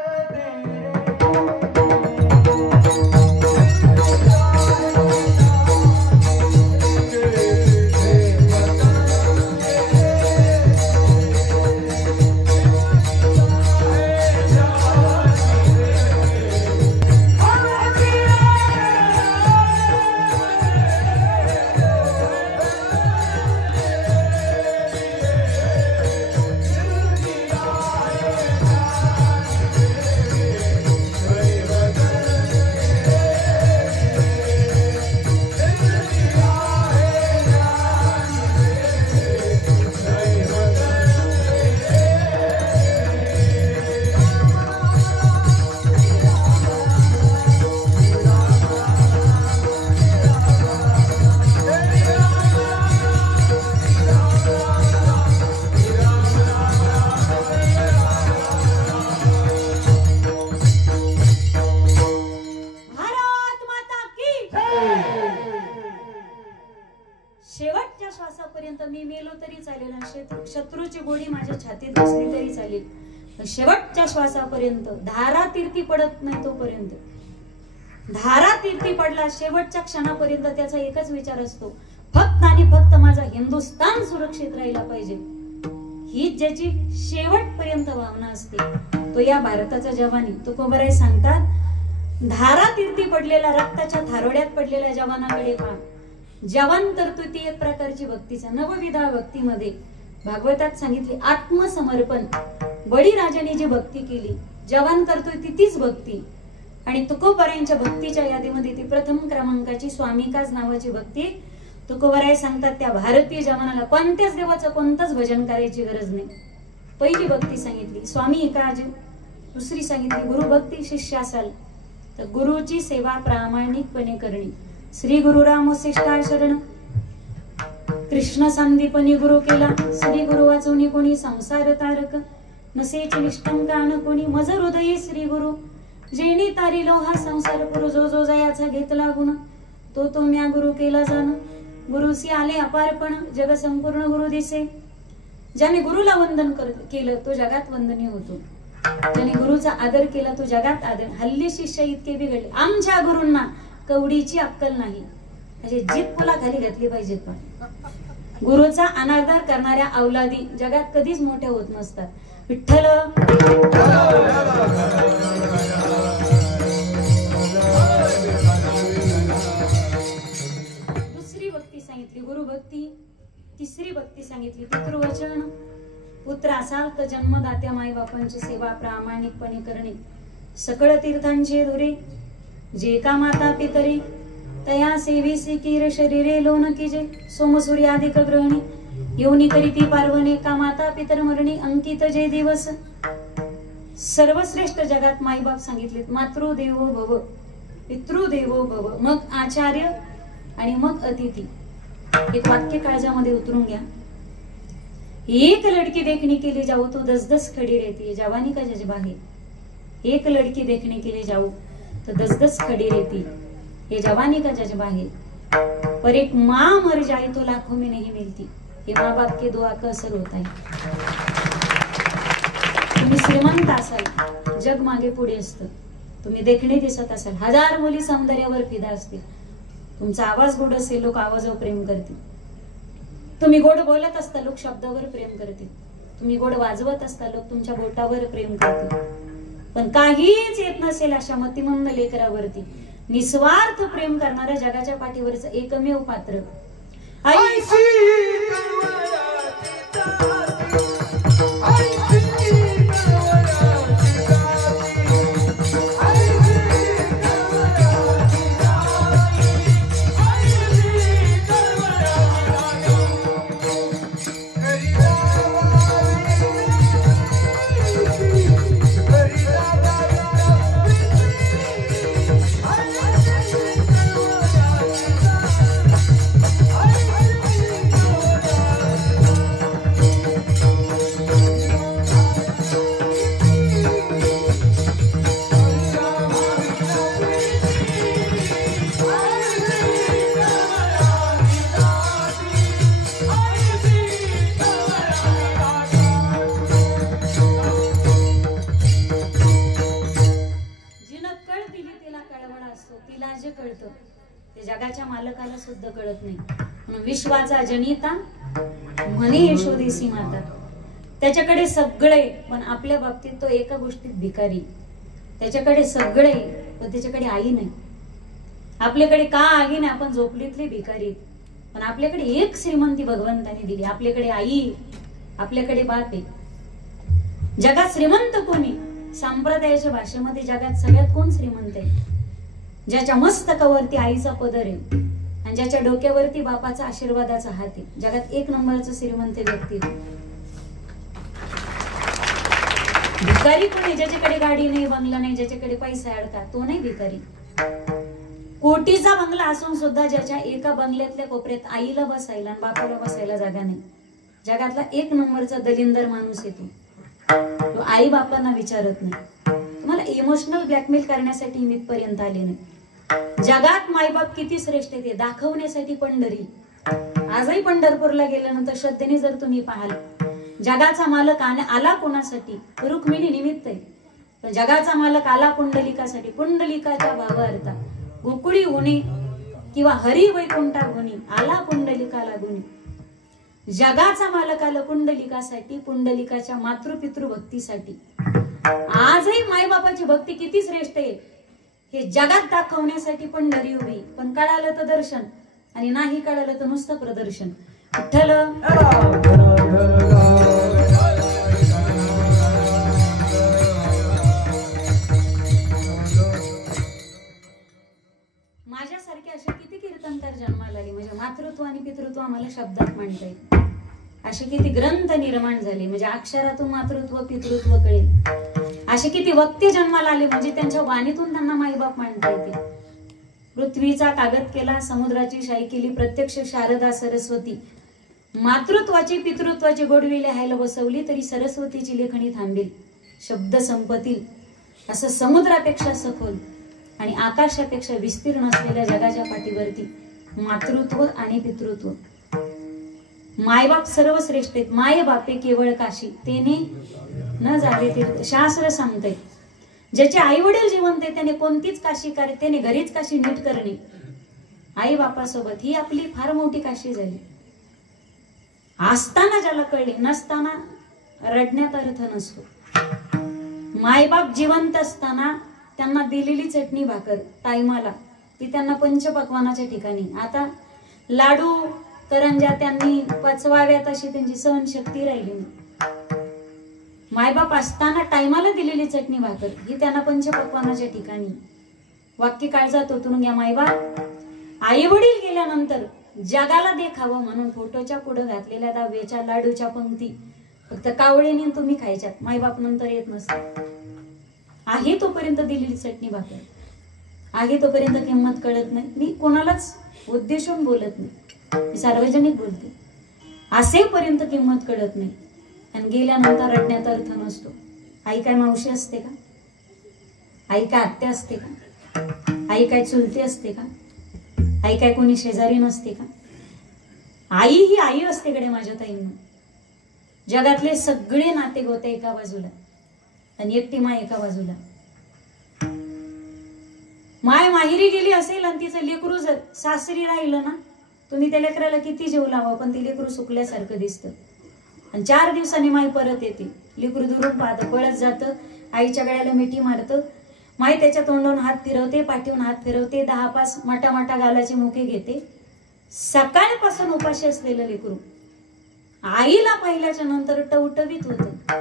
शेवटच्या श्वासापर्यंत मी मेलो तरी चालेल आणि शत्रूची गोळी माझ्या छातीत घुसली तरी चालेल, पण शेवटच्या श्वासापर्यंत धारा तीर्थी पडत नाही तोपर्यंत, धारा तीर्थी पडला शेवटच्या क्षणापर्यंत त्याचा एकच विचार असतो, फक्त आणि फक्त माझा हिंदुस्थान सुरक्षित राहिला पाहिजे. ही ज्याची शेवटपर्यंत भावना असते तो या भारताचा जवानी. तुकोबराय सांगतात, धारा तीर्थी पडलेला रक्ताच्या थारोड्यात पडलेल्या जवानाकडे पहा. जवान करतो ती एक प्रकारची भक्तीचा नवविधा भक्तीमध्ये भागवतात सांगितले आत्मसमर्पण. बळीराजाने जी भक्ती केली जवान करतोय ती तीच भक्ती. आणि तुकोबरायांच्या भक्तीच्या यादीमध्ये ती प्रथम क्रमांकाची स्वामिकाच नावाची भक्ती. तुकोबराय सांगतात त्या भारतीय जवानाला कोणत्याच देवाचं कोणतंच भजन करायची गरज नाही. पहिली भक्ती सांगितली स्वामी एकाज, दुसरी सांगितली गुरु भक्ती. शिष्य असाल तर गुरुची सेवा प्रामाणिकपणे करणे. श्री गुरु राम वसिष्ठा शरण, कृष्ण संदीपनी गुरु केला. श्री गुरु वाचवणी कोणी संसार तारक, नसेची निष्ठंकान कोणी मज हृदयी. श्री गुरु जेणी तारिलो हा संसार पुरु, जो जो जयाचा घेतला गुण तो तो म्या गुरु केला जाण. गुरुसी आले अपारपण, जग संपूर्ण गुरु दिसे. ज्याने गुरुला वंदन केलं तो जगात वंदनीय होतो. ज्याने गुरुचा आदर केला तो जगात आदर. हल्ली शिष्य इतके बिघडले, आमच्या गुरूंना कवडीची अक्कल नाही. म्हणजे जीत पुला खाली घातली पाहिजेत. पण गुरुचा अनादर करणाऱ्या अवलादी जगात कधीच मोठ्या होत नसतात. विठ्ठल दुसरी भक्ती सांगितली गुरु भक्ती. तिसरी भक्ती सांगितली पितृवचन. पुत्र असाल तर जन्मदात्या माई बापांची सेवा प्रामाणिकपणे करणे. सकळ तीर्थांचे धुरे जे का माता पितरी, तया सेविसी कीर शरीरे लोन कीजे. सोमसूर्याधिक ग्रहणी येऊनी करीती पार्वणे, का माता पितर मरणी अंकित जे दिवस. सर्वश्रेष्ठ जगात माईबाप सांगितलेत. मातृदेवो भव, पितृदेवो भव, मग आचार्य आणि मग अतिथी. एक वाक्य काळजामध्ये उतरून घ्या. एक लड़की देखने के लिए जाओ तो 10-10 खड़ी रहती है, जवानी का जज्बा है. एक लड़की देखने के लिए जाओ तो 10-10 खड़ी रहती, ये जवानी का जज्बा है. पर एक माँ मर जाए तो लाखों में नहीं मिलती. ये माँ बाप के दुआ का असर होता है. तुम्ही श्रीमंत असाल जग मागे पुढे असतं. तुम्ही देखणे दिसत असाल, हजार मुली सौंदर्यावर फिदा असतील. तुमचा आवाज गोड असेल लोक आवाजावर प्रेम करतील. तुम्ही गोड बोलत असता लोक शब्दावर प्रेम करतील. तुम्ही गोड वाजवत असता लोक तुमच्या बोटावर प्रेम करतील. पण काहीच येत नसेल अशा मतिमंद लेकरावरती निस्वार्थ प्रेम करणाऱ्या जगाच्या पाठीवरचं एकमेव पात्र कळतं ते जगाच्या मालकाला सुद्धा कळत नाही. म्हणून विश्वाचा जनिता म्हणे यशोदेसी माता. त्याच्याकडे सगळे पण आपल्या बाबतीत तो एका गोष्टीत भिकारी. त्याच्याकडे सगळे पण त्याच्याकडे आई नाही. आपल्याकडे का आई नाही? आपण झोपडीतले भिकारी. पण आपल्याकडे एक श्रीमंती भगवंताने दिली. आपल्याकडे आई, आपल्याकडे बाप आहे. जगात श्रीमंत कोणी? संप्रदायाच्या भाषेमध्ये जगात सगळ्यात कोण श्रीमंत आहे? ज्याच्या मस्तकावरती आईचा पदर आहे आणि ज्याच्या डोक्यावरती बापाचा आशीर्वादाचा हात आहे. जगात एक नंबरचं श्रीमंत व्यक्ती. भिकारी कोणी? ज्याच्याकडे गाडी नाही, बंगला नाही, ज्याच्याकडे पैसा अडका, तो नाही भिकारी. कोटीचा बंगला असून सुद्धा ज्याच्या एका बंगल्यातल्या कोपऱ्यात आईला बसायला आणि बापाला बसायला जागा नाही, जगातला एक नंबरचा दलिंदर माणूस येतो. तो आई बापांना विचारत नाही. तुम्हाला इमोशनल ब्लॅकमेल करण्यासाठी मी इथपर्यंत आले नाही. जगात मायबाप किती श्रेष्ठ आहे ते दाखवण्यासाठी पंढरी. आजही पंढरपूरला गेल्यानंतर श्रद्धेने जर तुम्ही पाहाल, जगाचा मालक आला कोणासाठी? रुक्मिणी निमित्त आहे. पण जगाचा मालक आला पुंडलिकासाठी. पुंडलिकाच्या भावार्था गोकुळी होणे किंवा हरी वैकुंठा गुणी आला पुंडलिकाला गुणी. जगाचा मालक आला पुंडलिकासाठी, पुंडलिकाच्या मातृपितृ भक्तीसाठी. आजही मायबापाची भक्ती किती श्रेष्ठ आहे हे जगात दाखवण्यासाठी पंढरी उभी. पण कळालं तर दर्शन आणि नाही कळालं तर नुसतं प्रदर्शन. विठ्ठल माझ्यासारखे असे किती कीर्तनकार जन्माला आले. म्हणजे मातृत्व आणि पितृत्व आम्हाला शब्दात म्हणता येईल. असे किती ग्रंथ निर्माण झाले म्हणजे अक्षरातून मातृत्व पितृत्व कळेल. असे किती वक्ते जन्माला आले म्हणजे त्यांच्या वाणीतून त्यांना माईबाप मांडता येते. पृथ्वीचा कागद केला, समुद्राची शाई केली, प्रत्यक्ष शारदा सरस्वती. मातृत्वाची पितृत्वाची गोडवी लिहायला बसवली तरी सरस्वतीची लेखणी थांबेल. शब्द संपतील. असं समुद्रापेक्षा सखोल आणि आकाशापेक्षा विस्तीर्ण असलेल्या जगाच्या पाठीवरती मातृत्व आणि पितृत्व. मायबाप सर्वश्रेष्ठ आहेत. माय बापे केवळ काशी तेने न झाले तीर्थ. शास्त्र सांगते ज्याचे आई वडील जिवंत आहे त्याने कोणतीच काशी कार्य, त्याने घरीच काशी नीट करणे आई बापासोबत, ही आपली फार मोठी काशी झाली. असताना ज्याला कळले, नसताना रडण्यात अर्थ नसतो. मायबाप जिवंत असताना त्यांना दिलेली चटणी भाकर टायमाला ती त्यांना पंचपक्वानाच्या ठिकाणी. आता लाडू करंज्या त्यांनी पचवाव्यात अशी त्यांची सहनशक्ती राहिली. मायबाप असताना टायमाला दिलेली चटणी भाकर ही त्यांना पंचपक्वानाच्या ठिकाणी. वाक्य काळजात ओतून घ्या. मायबाप आई वडील गेल्यानंतर जगाला देखावं म्हणून फोटोच्या पुढे घातलेल्या दहाव्याच्या लाडूच्या पंक्ती फक्त कावळेने तुम्ही खायच्यात. मायबाप नंतर येत नसत. आहे तोपर्यंत दिलेली चटणी भाकर आहे तोपर्यंत किंमत कळत नाही. मी कोणालाच उद्देशून बोलत नाही, मी सार्वजनिक बोलते. असेपर्यंत किंमत कळत नाही आणि गेल्यानंतर रडण्यात अर्थ नसतो. आई काय मावशी असते का? आई काय आत्या असते का? आई काय चुलती असते का? आई काय कोणी शेजारी नसते का? आई ही आई असते कडे माझ्या ताईंना. जगातले सगळे नाते गोते एका बाजूला आणि एकटी माय एका बाजूला. माय माहेरी गेली असेल आणि तिचं लेकरू जर सासरी राहिलं ना, तुम्ही त्या लेकराला किती जीव लावा पण ते लेकरू सुकल्यासारखं दिसतं. आणि 4 दिवसांनी माय परत येते. लेकरू दुरून पाहतं, पळत जातं, आईच्या गळ्याला मिठी मारतं. माय त्याच्या तोंडून हात फिरवते, पाठीवून हात फिरवते, 10-5 माटा गालाचे मुके घेते. सकाळपासून उपाशी असलेलं लेकरू आईला पाहिल्याच्या नंतर टवटवीत होतं.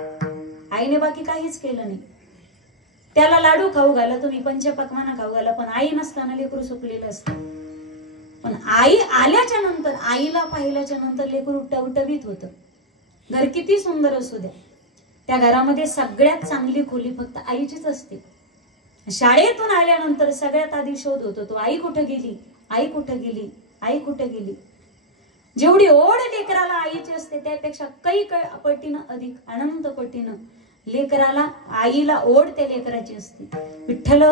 आईने बाकी काहीच केलं नाही. त्याला लाडू खाऊ घाला, तुम्ही पंचपक्वाना खाऊ घाला, पण आई नसताना लेकरू सुकलेलं असतं. पण आई आल्याच्या नंतर, आईला पाहिल्याच्या नंतर लेकरू टवटवीत होतं. घर किती सुंदर असू द्या, त्या घरामध्ये सगळ्यात चांगली खोली फक्त आईचीच असते. शाळेतून आल्यानंतर सगळ्यात आधी शोध होतो तो, आई कुठं गेली, आई कुठं गेली, आई कुठं गेली. जेवढी ओढ लेकराला आईची असते त्यापेक्षा काही पटीनं अधिक, अनंत पटीनं लेकराला आईला ओढ त्या लेकराची असते. विठ्ठल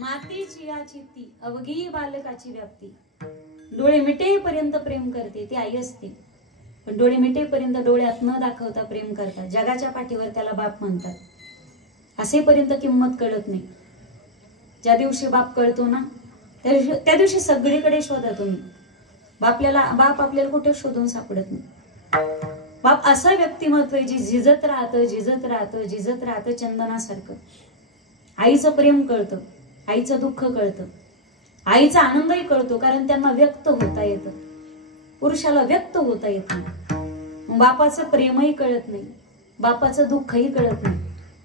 मातेची या चित्ती अवघी बालकाची व्याप्ती. डोळे मिटेपर्यंत प्रेम करते ती आई असते. पण डोळे मिटेपर्यंत डोळ्यात न दाखवता प्रेम करतात. जगाच्या पाठीवर त्याला बाप म्हणतात. असेपर्यंत किंमत कळत नाही. ज्या दिवशी बाप कळतो ना त्या दिवशी सगळीकडे शोधा तुम्ही. बाप आपल्याला कुठे शोधून सापडत नाही. बाप असं व्यक्तिमत्व आहे जी झिजत राहतं चंदनासारखं. आईचं प्रेम कळतं, आईचं दुःख कळतं, आईचा आनंदही कळतो, कारण त्यांना व्यक्त होता येतं. पुरुषाला व्यक्त होता येत नाही. बापाचं प्रेमही कळत नाही, बापाचं दुःखही कळत नाही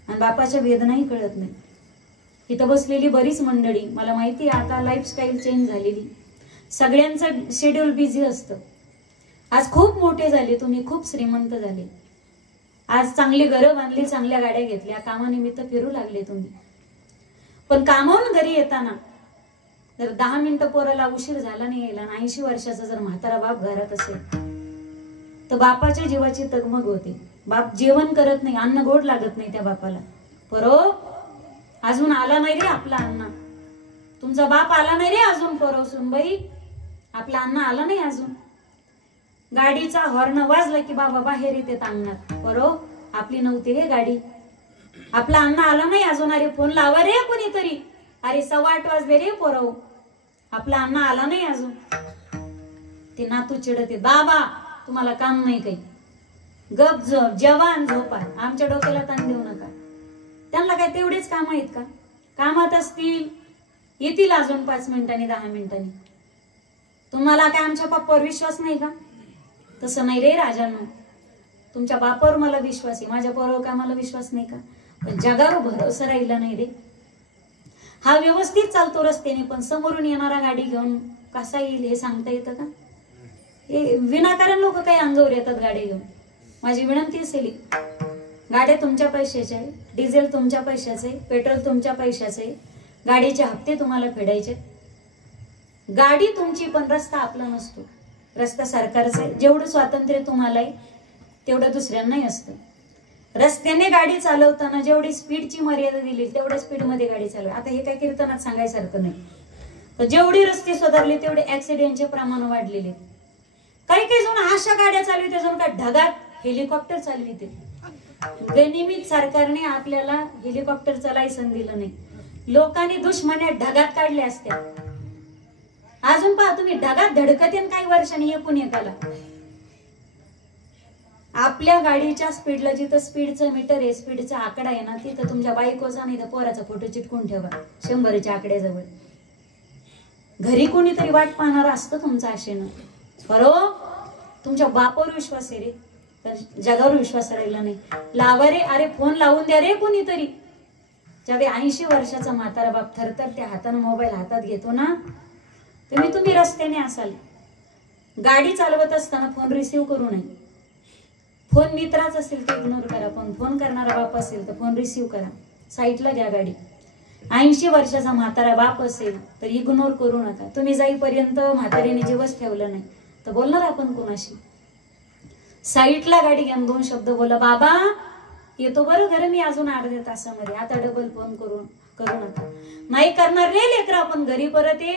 आणि बापाच्या वेदनाही कळत नाही. इथं बसलेली बरीच मंडळी, मला माहिती आहे आता लाईफस्टाईल चेंज झालेली, सगळ्यांचं शेड्यूल बिझी असतं. आज खूप मोठे झाले तुम्ही, खूप श्रीमंत झाले, आज चांगली घरं बांधली, चांगल्या गाड्या घेतल्या, कामानिमित्त फिरू लागले तुम्ही. पण कामावून घरी येताना जर 10 मिनिटं पोराला उशीर झाला नाही यायला, 80 वर्षाचा जर म्हातारा बाप घरात असेल तर बापाच्या जीवाची तगमग होते. बाप जेवण करत नाही, अन्न गोड लागत नाही त्या बापाला. पोरो अजून आला नाही रे आपला अण्णा, तुमचा बाप आला नाही रे अजून. पोरो सुनबाई आपला अण्णा आला नाही अजून. गाडीचा हॉर्न वाजला की बाबा बाहेर येते अंगणात, पोरो आपली नव्हती रे गाडी, आपला अण्णा आला नाही अजून. अरे फोन लावा रे कोणीतरी, अरे 8:15 वाजले रे पोरव, आपला अण्णा आला नाही अजून. ते नातू चिडते, बाबा तुम्हाला काम नाही काही, गप झोप, जवान झोपा, आमच्या डोक्याला ताण देऊ नका. त्यांना काय तेवढेच काम आहेत का? कामात असतील येतील अजून 5 मिनिटांनी 10 मिनिटांनी. तुम्हाला काय आमच्या बापावर विश्वास नाही का? तसं नाही रे राजांनो, तुमच्या बापावर मला विश्वास आहे, माझ्या पोरावर काय मला विश्वास नाही का? पण जगावर भरोसा राहिला नाही रे. हा व्यवस्थित चालतो रस्त्याने, पण समोरून येणारा गाडी घेऊन कसा येईल हे सांगता येतं का? हे विनाकारण लोक काही अंगावर येतात गाडी घेऊन. माझी विनंती असेल, गाड्या तुमच्या पैशाच्या आहे, डिझेल तुमच्या पैशाचं आहे, पेट्रोल तुमच्या पैशाचं आहे, गाडीचे हप्ते तुम्हाला फेडायचे. गाडी तुमची पण रस्ता आपला नसतो, रस्ता सरकारचा आहे. जेवढं स्वातंत्र्य तुम्हाला आहे तेवढं दुसऱ्यांनाही असतं. रस्त्याने गाडी चालवताना जेवढी स्पीडची मर्यादा दिली तेवढ्या स्पीडमध्ये गाडी चालवा. आता हे काय कीर्तनात सांगायसारखं नाही. तर जेवढी रस्ते सुधारले तेवढे ऍक्सिडेंटचे प्रमाण वाढलेले. काही काही जण अशा गाड्या चालविते जण का ढगात हेलिकॉप्टर चालविते. गनिमित सरकारने आपल्याला हेलिकॉप्टरचं लायसन दिलं नाही, लोकांनी दुश्मन्या ढगात काढल्या असत्या. अजून पहा तुम्ही, ढगात धडकते काही वर्षांनी एकूण एकाला. आपल्या गाडीच्या स्पीडला जिथं स्पीडचं मीटर आहे, स्पीडचा आकडा आहे ना, तिथं तुमच्या बायकोचा नाही तर पोराचा फोटो चिटकून ठेवा 100च्या आकड्याजवळ. घरी कोणीतरी वाट पाहणार असतं तुमचं आशेनं. बरो तुमच्या बापावर विश्वास आहे रे, तर जगावर विश्वास राहिला नाही. लावा रे, अरे फोन लावून द्या रे कोणीतरी. ज्यावेळी 80 वर्षाचा म्हातारा बाप थरथर त्या हातानं मोबाईल हातात घेतो ना, तुम्ही रस्त्याने असाल, गाडी चालवत असताना फोन रिसीव्ह करू नये. फोन मित्राच असेल तर इग्नोर करा, पण फोन करणारा बाप असेल तर फोन रिसीव्ह करा, साईटला द्या गाडी. 80 वर्षाचा म्हातारा बाप असेल तर इग्नोर करू नका. तुम्ही जाईपर्यंत म्हातारीने जीवच ठेवलं नाही तर बोलणार आपण कोणाशी? साईटला गाडी घ्या, 2 शब्द बोला, बाबा येतो बरं घर मी अजून अर्ध्या तासामध्ये, आता डबल फोन करू नका. नाही करणार रे लेकरं, आपण घरी परत ये,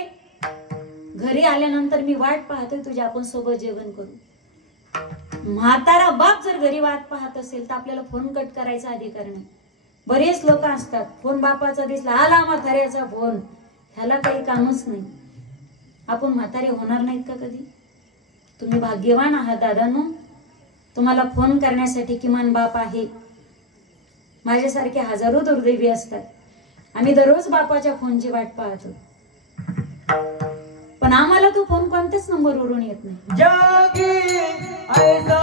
घरी आल्यानंतर मी वाट पाहतोय तुझी, आपण सोबत जेवण करू. म्हातारा बाप जर घरी वाट पाहत असेल तर आपल्याला फोन कट करायचा अधिकार नाही. बरेच लोक असतात, फोन बापाचा दिसला, आला म्हाताऱ्याचा फोन, ह्याला काही कामच नाही. आपण म्हातारे होणार नाहीत का कधी? तुम्ही भाग्यवान आहात दादांनो, तुम्हाला फोन करण्यासाठी किमान बाप आहे. माझ्यासारखे हजारो दुर्दैवी असतात, आम्ही दररोज बापाच्या फोनची वाट पाहतो, पण आम्हाला तो फोन कोणत्याच नंबरवरून येत नाही. जागी ऐसा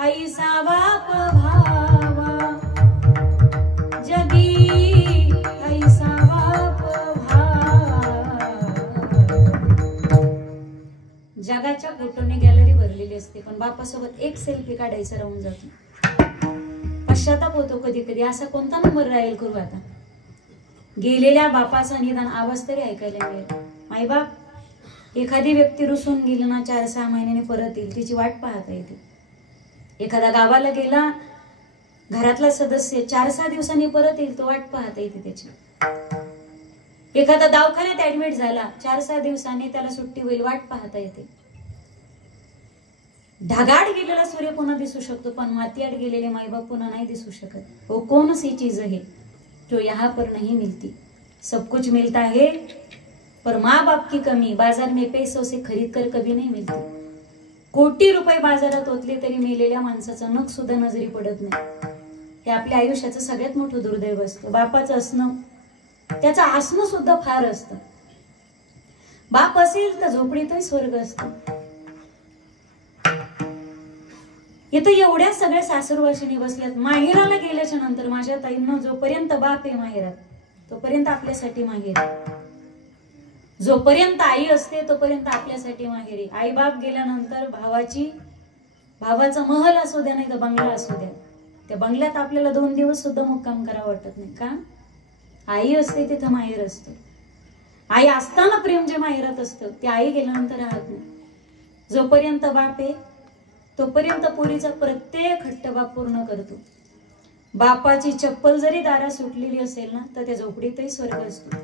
ऐसा बाप भावा, जगी ऐसा बाप भावा. जगाच्या फोटोने गॅलरी भरलेली असते, पण बापासोबत एक सेल्फी काढायचा राहून जातो. पश्चाताप होतो कधी कधी. असा कोणता नंबर राहील करू आता. गेलेल्या बापाचा निदान आवाज तरी ऐकायला मिळेल. मायबाप, एखादी व्यक्ती रुसून गेली ना 4-6 महिन्याने परत येईल, तिची वाट पाहता येते. एखादा गावाला गेला, घरातला सदस्य 4-6 दिवसांनी परत येईल, तो वाट पाहता येते त्याची. एखादा दवाखान्यात ऍडमिट झाला, 4-6 दिवसांनी त्याला सुट्टी होईल, वाट पाहता येते. ढगाड गेलेला सूर्य पुन्हा दिसू शकतो, पण मातीआड गेलेले मायबाप पुन्हा नहीं दिसू शकत. वो कौन सी चीज है जो यहाँ पर नहीं मिलती. सब कुछ मिलता है, पर माँ बाप की कमी बाजार में पैसों से खरीद कर कभी नहीं मिलती. कोटी रुपये बाजारात ओतले तरी मेलेल्या माणसाचं नख सुद्धा नजरी पडत नाही. हे आपल्या आयुष्याचं सगळ्यात मोठं दुर्दैव असतं. बापाचं असणं, त्याचं असणं सुद्धा फार असतं. बाप असेल तर झोपडीतही स्वर्ग असतं. इथं एवढ्या सगळ्या सासरवाशिनी बसल्यात. माहेराला गेल्याच्या नंतर माझ्या ताईंना जोपर्यंत बाप आहे माहेरात, तोपर्यंत आपल्यासाठी माहेर. जोपर्यंत आई असते तोपर्यंत आपल्यासाठी माहेरी. आई बाप गेल्यानंतर भावाचा महल असू द्या, नाही तर बंगला असू द्या, त्या बंगल्यात आपल्याला 2 दिवस सुद्धा मुक्काम करावं वाटत नाही. का? आई असते तिथं माहेर असतं. आई असताना प्रेम जे माहेरात असतं ते आई गेल्यानंतर राहत नाही. जोपर्यंत बाप आहे तोपर्यंत पोरीचा प्रत्येक हट्ट बाप पूर्ण करतो. बापाची चप्पल जरी दारा सुटलेली असेल ना, तर त्या झोपडीतही स्वर्ग असतो.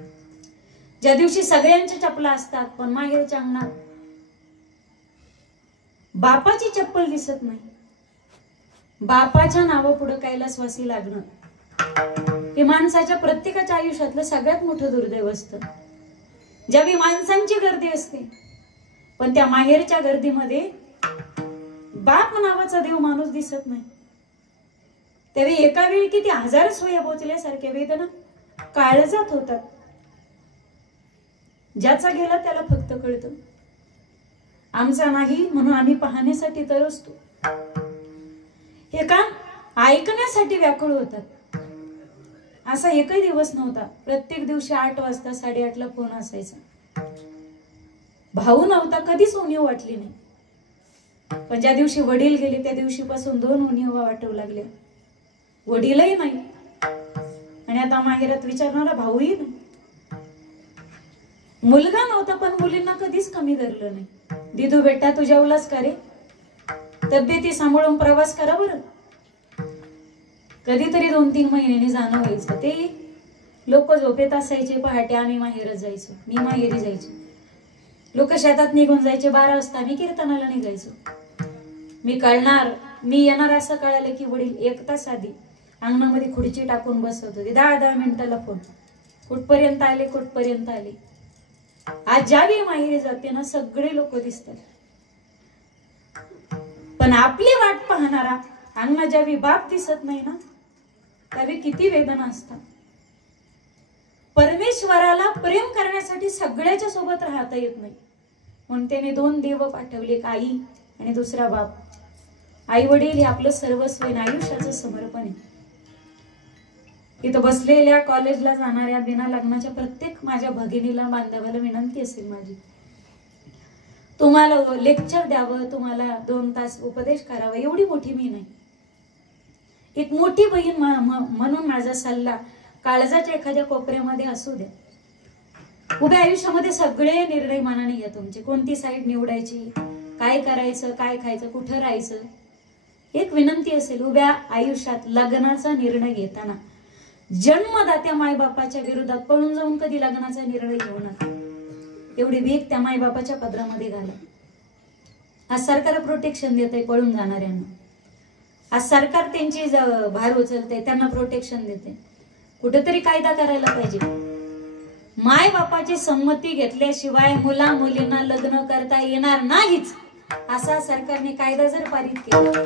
ज्या दिवशी सगळ्यांच्या चपला असतात, पण माहेरच्या अंगणात बापाची चप्पल दिसत नाही, बापाच्या नावापुढे कैलासवासी लागणं, हे माणसाच्या प्रत्येकाच्या आयुष्यातलं सगळ्यात मोठं दुर्दैव असतं. ज्यावेळी माणसांची गर्दी असते, पण त्या माहेरच्या गर्दीमध्ये बाप नावाचा देव माणूस दिसत नाही. त्यावेळी एका वेळी किती 1000 सोया पोचल्यासारख्या वेदना काळजात होतात. ज्याचा गेला त्याला फक्त कळतं, आमचा नाही म्हणून आम्ही पाहण्यासाठी तरसतो. हे काम ऐकण्यासाठी व्याकुळ होतात. असा एकही दिवस नव्हता प्रत्येक दिवशी 8 वाजता 8:30ला फोन असायचा. भाऊ नव्हता, कधीच उणीव वाटली नाही. पण ज्या दिवशी वडील गेले त्या दिवशीपासून 2 उणीवा वाटू लागल्या. वडीलही नाही आणि आता माहेरात विचारणारा भाऊही नाही. मुलगा नव्हता, पण मुलींना कधीच कमी धरलं नाही. दिदू बेटा तू जेवलास का रे? तब्येती सांभाळून प्रवास करा बरं. कधीतरी 2-3 महिन्यांनी जाणं व्हायचं. ते लोक झोपेत असायचे पहाटे, आम्ही माहेरच जायचो. मी माहेरी जायचो. लोक शेतात निघून जायचे 12 वाजता, मी कीर्तनाला निघायचो. मी कळणार, मी येणार असं कळालं की वडील 1 तास आधी अंगणामध्ये खुर्ची टाकून बसवत होते. 10-10 मिनिटाला फोन, कुठपर्यंत आले, कुठपर्यंत आले. आज ज्यावेळी माहेरी जाते ना, सगळे लोक दिसतात, पण आपली वाट पाहणारा अंगणात ज्यावेळी बाप दिसत नाही ना, त्यावेळी किती वेदना असतात. परमेश्वराला प्रेम करण्यासाठी सगळ्याच्या सोबत राहता येत नाही, म्हणून त्याने 2 देव पाठवले, एक आई आणि दुसरा बाप. आई वडील हे आपलं सर्वस्व आहे, आयुष्याचं समर्पण आहे. इथं बसलेल्या कॉलेजला जाणाऱ्या बिना लग्नाच्या प्रत्येक माझ्या भगिनीला बांधवाला विनंती असेल माझी, तुम्हाला लेक्चर द्यावं, तुम्हाला 2 तास उपदेश करावा एवढी मोठी मी नाही. एक मोठी बहीण म्हणून माझा सल्ला, काळजाच्या एखाद्या कोपऱ्यामध्ये असू द्या. उभ्या आयुष्यामध्ये सगळे निर्णय मनाने घ्या तुमचे. कोणती साईड निवडायची, काय करायचं, काय खायचं, कुठं राहायचं. एक विनंती असेल, उभ्या आयुष्यात लग्नाचा निर्णय घेताना जन्मदात्या मायबापाच्या विरोधात पळून जाऊन कधी लग्नाचा निर्णय घेऊ नका. एवढी भीक त्या मायबापाच्या पदरामध्ये घाला. आज सरकार प्रोटेक्शन देत आहे पळून जाणाऱ्यांना. आज सरकार त्यांची भार उचलते, त्यांना प्रोटेक्शन देते. कुठेतरी कायदा करायला पाहिजे. माय बापाची संमती घेतल्याशिवाय मुला मुलींना लग्न करता येणार नाहीच, असा सरकारने कायदा जर पारित केला,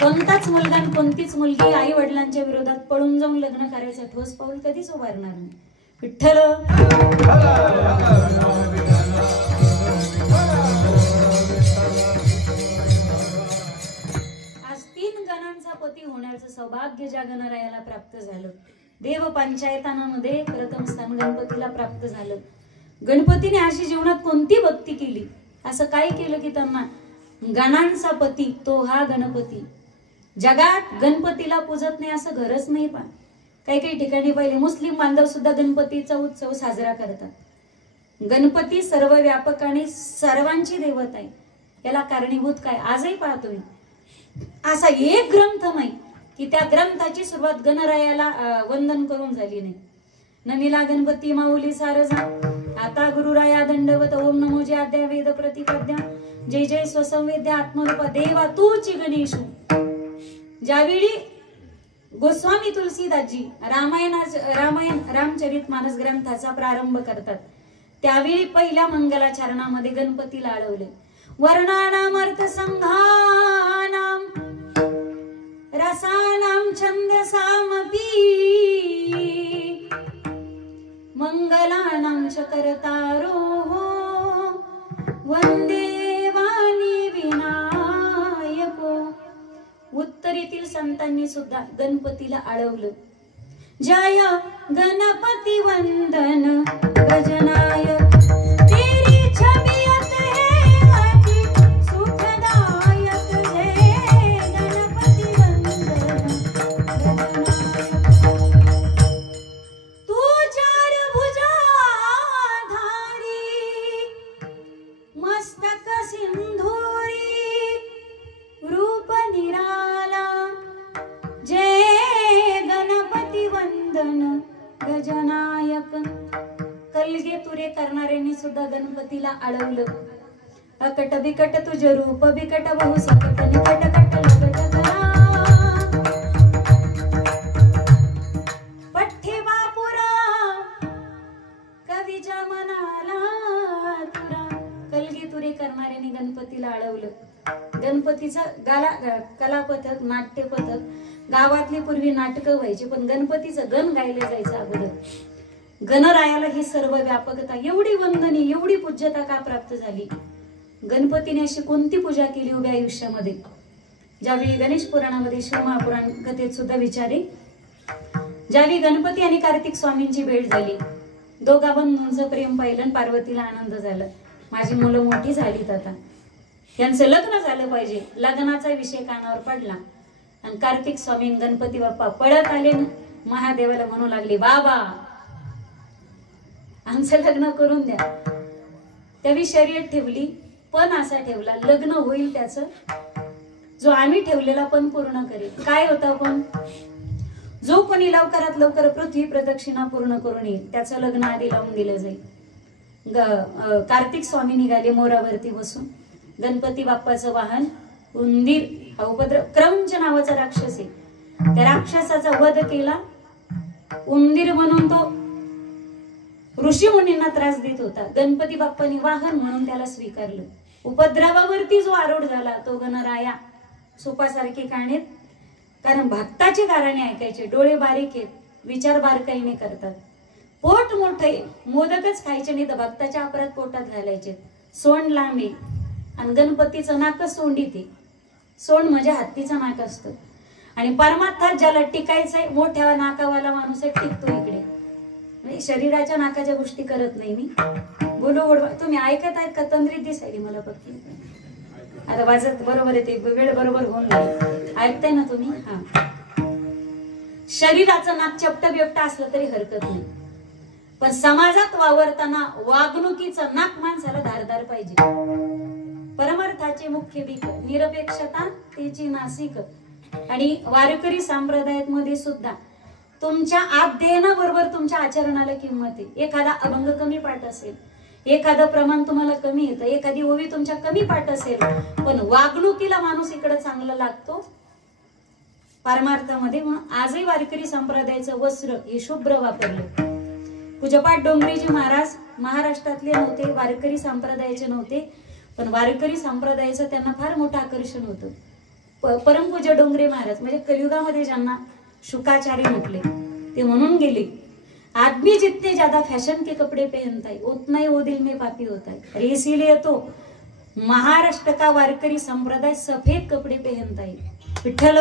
कोणताच मुलगा आणि कोणतीच मुलगी आई वडिलांच्या विरोधात पळून जाऊन लग्न करायचं ठोस पाऊल कधीच उभारणार नाही. विठ्ठल गणपती होण्याचं सौभाग्य ज्या गणरायाला प्राप्त झालं, देव पंचायतानामध्ये प्रथम स्थान गणपतीला प्राप्त झालं. गणपतीने अशी जीवनात कोणती भक्ती केली, असं काय केलं की त्यांना गणांचा पती तो हा गणपती. जगात गणपतीला पूजत नाही असं घरच नाही. पण काही काही ठिकाणी पहिले मुस्लिम बांधव सुद्धा गणपतीचा उत्सव साजरा करतात. गणपती सर्व व्यापक आणि सर्वांची देवता आहे. याला कारणीभूत काय आजही पाहतोय. असा एक ग्रंथ नाही की त्या ग्रंथाची सुरुवात गणरायाला वंदन करून झाली नाही. नमिला गणपती माऊली सारजा, आता गुरुराया दंडवत, ओम नमो जय आद्या वेद प्रतिपाद्या, जय जय स्वसंवेद्या आत्मरूपा देवा तूची गणेशू. ज्यावेळी गोस्वामी तुलसीदासजी रामायण रामचरित मानस ग्रंथाचा प्रारंभ करतात, त्यावेळी पहिल्या मंगलाचरणामध्ये गणपतीला आळवले. वर्णानामर्थ संघानाम रसानाम छंदसामपी मंगलानाम च करतारो वंदे वाणी विनायको. उत्तरेतील संतांनी सुद्धा गणपतीला आळवलं. जय गणपती वंदन गजनायक, तेरी छबियत है अति सुखदायक. जय गणपती वंदन गजनायक, तू चार भुजाधारी मस्तक सिंधुरी रूप निराला. जय गणपती वंदन गजनायक. कलगे तुरे करणाऱ्यांनी सुद्धा गणपतीला आळवलं. अकट बिकट तुझे रूप बिकट बहु सकट निकट कट लगट करा. पठ्ठे बापुरा कवीच्या मनाला तुरा. कलगे तुरे करणाऱ्यांनी गणपतीला आळवलं. गणपतीचं कला पथक, नाट्य पथक, गावातली पूर्वी नाटकं व्हायची, पण गणपतीचं गण गायले जायचं अगोदर. गणरायाला ही सर्व व्यापकता, एवढी वंदनी, एवढी पूज्यता का प्राप्त झाली? गणपतीने अशी कोणती पूजा केली उभ्या आयुष्यामध्ये? ज्यावेळी गणेश पुराणामध्ये शिवमहापुराण कथेत सुद्धा विचारे, ज्यावेळी गणपती आणि कार्तिक स्वामींची भेट झाली, दोघा बंधूंचं प्रेम पाहिलं, पार्वतीला आनंद झाला. माझी मुलं मोठी झालीत, आता यांचं लग्न झालं पाहिजे. लग्नाचा विषय कानावर पडला आणि कार्तिक स्वामी गणपती बाप्पा पळत आले, महादेवाला म्हणू लागले, बाबा आमचं लग्न करून द्या. त्यावेळी शर्यत ठेवली, पण असा ठेवला, लग्न होईल त्याचं, जो आम्ही ठेवलेला पण पूर्ण करेल. काय होता पण? जो कोणी लवकरात लवकर पृथ्वी प्रदक्षिणा पूर्ण करून येईल त्याचं लग्न आधी लावून दिलं जाईल. कार्तिक स्वामी निघाले मोरावरती बसून. गणपती बाप्पाचं वाहन उंदीर हा उपद्रव, क्रंच नावाचा राक्षस आहे, त्या राक्षसाचा वध केला. उंदीर म्हणून तो ऋषी मुनींना त्रास देत होता. गणपती बाप्पांनी वाहन म्हणून त्याला स्वीकारलं. उपद्रवावरती जो आरूढ झाला तो गणराया. सुपासारखे कानेत, कारण भक्ताचे गाराणे ऐकायचे, डोळे बारीक आहेत, विचार बारकाईने करतात, पोट मोठे, मोदकच खायचे नाही तर भक्ताच्या अपरात पोटात घालायचे, सोंड लांबी आणि गणपतीचं नाकच सोंडीत आहे. सोंड म्हणजे हत्तीचं नाक असतं. आणि परमार्थात ज्याला टिकायचंय, मोठ्या नाकावाला माणूस टिकतो इकडे. म्हणजे शरीराच्या नाकाच्या गोष्टी करत नाही मी. बोलू गोडवा तुम्ही ऐकत आहेत का? तंद्रीत दिसायली मला फक्त. आता वाजत बरोबर आहे, ते वेळ बरोबर होऊन जाईल. ऐकताय ना तुम्ही? हा. शरीराचं नाक चपट बिपट असलं तरी हरकत नाही, पण समाजात वावरताना वागणुकीचं नाक माणसाला धारदार पाहिजे. परमार्थाचे मुख्य बीक निरपेक्षता तेची नासिक. आणि वारकरी संप्रदायात मध्ये सुद्धा तुमच्या अध्ययनाबरोबर तुमच्या आचरणाला किंमत आहे. एखादा अभंग कमी पाठ असेल, एखादं प्रमाण तुम्हाला कमी येतं, एखादी ओवी तुमच्या कमी पाठ असेल, पण वागणुकीला माणूस इकडे चांगला लागतो परमार्थामध्ये. म्हणून आजही वारकरी संप्रदायाचं वस्त्र हे शुभ्र वापरलं. पूज्यपाठ डोंगरेजी महाराज महाराष्ट्रातले नव्हते, वारकरी संप्रदायाचे नव्हते, पण वारकरी संप्रदायाचं त्यांना फार मोठं आकर्षण होतं. परमपूज्य डोंगरे महाराज म्हणजे कलियुगामध्ये ज्यांना शुकाचार्य म्हटले, ते म्हणून गेले, आदमी जितने ज्यादा फैशन के कपड़े पहनता है उतना ही वो दिल में पापी होता है. अरे इसीलिए तो महाराष्ट्र का वारकरी संप्रदाय सफेद कपड़े पहनता है. विठ्ठल.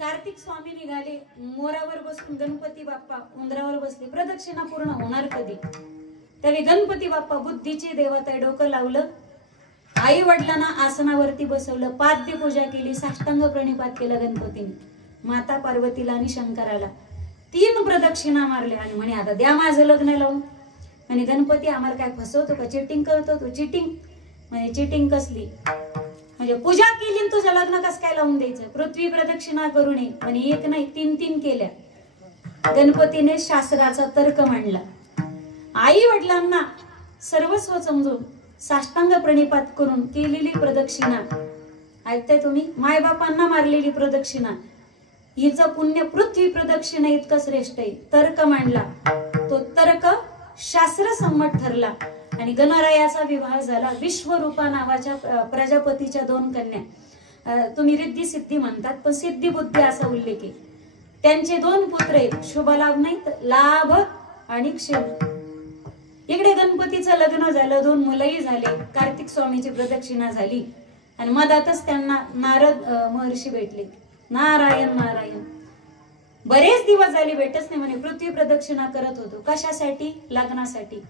कार्तिक स्वामी निघाले, मोरावर बसून गणपती बाप्पा उंदरावर बसले. प्रदक्षिणा पूर्ण होणार कधी? त्यावेळी गणपती बाप्पा बुद्धीची देवता डोकं लावलं, आई वडिलांना आसनावरती बसवलं, पाद्य पूजा केली, साष्टांग प्रणिपात केला गणपतीने, माता पार्वतीला आणि शंकराला. 3 प्रदक्षिणा मारल्या आणि म्हणे आता द्या माझं लग्न लावून. म्हणे गणपती आम्हाला काय फसवतो का, चिटिंग करतो तू? चिटिंग म्हणे चिटिंग कसली, म्हणजे पूजा केली तुझं लग्न कस काय लावून द्यायचं? पृथ्वी प्रदक्षिणा करू नये म्हणे, 1 नाही 3 केल्या. गणपतीने शास्त्राचा तर्क मांडला. आई वडिलांना सर्वस्व समजून साष्टांग प्रणिपात करून केलेली प्रदक्षिणा, ऐकताय तुम्ही? मायबापांना मारलेली प्रदक्षिणा, हिचं पुण्य पृथ्वी प्रदक्षिणा इतकं श्रेष्ठ आहे. तर्क मांडला, तो तर्क शास्त्रसंमत ठरला आणि गणरायाचा विवाह झाला. विश्वरूपा नावाच्या प्रजापतीच्या 2 कन्या, तुम्ही रिद्धी सिद्धी म्हणतात पण सिद्धी बुद्धी असा उल्लेख आहे. त्यांचे 2 पुत्र आहेत, शुभ लाभ नाही लाभ आणि क्षेम. इकडे गणपतीचं लग्न झालं, 2 मुलंही झाले, कार्तिक स्वामीची प्रदक्षिणा झाली आणि मधातच त्यांना नारद महर्षी भेटले. नारायण नारायण. बरेच दिवस झाले भेटच नाही म्हणे. पृथ्वी प्रदक्षिणा करत होतो. कशासाठी? लग्नासाठी.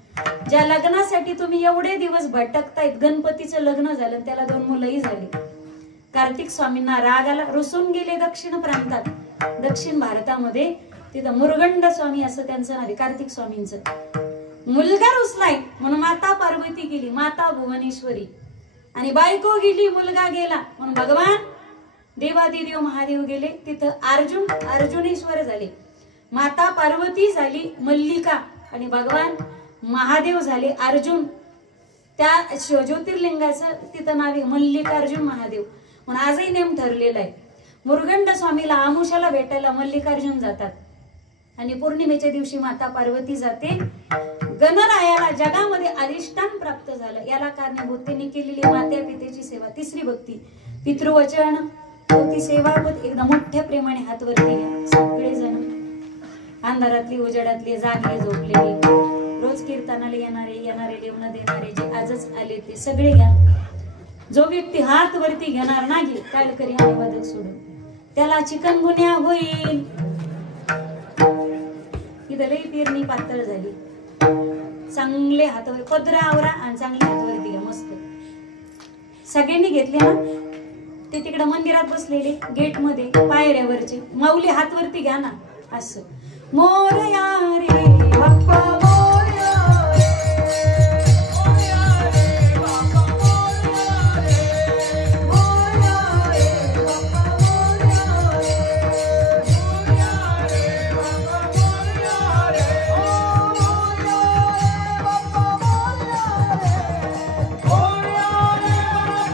ज्या लग्नासाठी तुम्ही एवढे दिवस भटकतायत, गणपतीचं लग्न झालं, त्याला 2 मुलंही झाली. कार्तिक स्वामींना राग आला, रुसून गेले दक्षिण प्रांतात. दक्षिण भारतामध्ये तिथं मुरगंड स्वामी असं त्यांचं नाव आहे, कार्तिक स्वामींचं. मुलगा रुसलाय म्हणून माता पार्वती गेली, माता भुवनेश्वरी, आणि बायको गेली, मुलगा गेला म्हणून भगवान देवादिदेव महादेव गेले. तिथं अर्जुनेश्वर झाले, माता पार्वती झाली मल्लिका आणि भगवान महादेव झाले अर्जुन. त्या ज्योतिर्लिंगाचं तिथं नाव आहे मल्लिकार्जुन महादेव म्हणून आजही नेम ठरलेला आहे. मुरगंड स्वामीला आमुषाला भेटायला मल्लिकार्जुन जातात आणि पौर्णिमेच्या दिवशी माता पार्वती जाते. गणरायाला जगामध्ये अधिष्ठान प्राप्त झालं, याला कारणीभूत त्यांनी केलेली मात्या पितेची सेवा. 3री भक्ती, पितृवचन, ती सेवा. एकदा मोठ्या प्रेमाने हात वरती घ्या सगळे जण, अंधारातली उजेडातली, जागे झोपलेले, रोज कीर्तनाला येणारे लेवणं देणारे, जे आजच आले ते सगळे घ्या. जो व्यक्ती हात वरती घेणार नाही काल करी आणि बदल सोडून त्याला चिकनगुन्या होईल. इथं लई पेरणी पातळ झाली. चांगले हातावर पदरा आवरा आणि चांगले हातावरती घ्या. मस्त सगळ्यांनी घेतले ना. ते तिकडे मंदिरात बसलेले गेट मध्ये पायऱ्यावरचे माऊली हातवरती घ्या ना. असं मोरया रे बाप्पा मोरया रे, मोरया रे बाप्पा मोरया रे, मोरया रे बाप्पा मोरया रे, मोरया रे बाप्पा मोरया रे, ओ मोरया रे बाप्पा मोरया रे, मोरया रे बाप्पा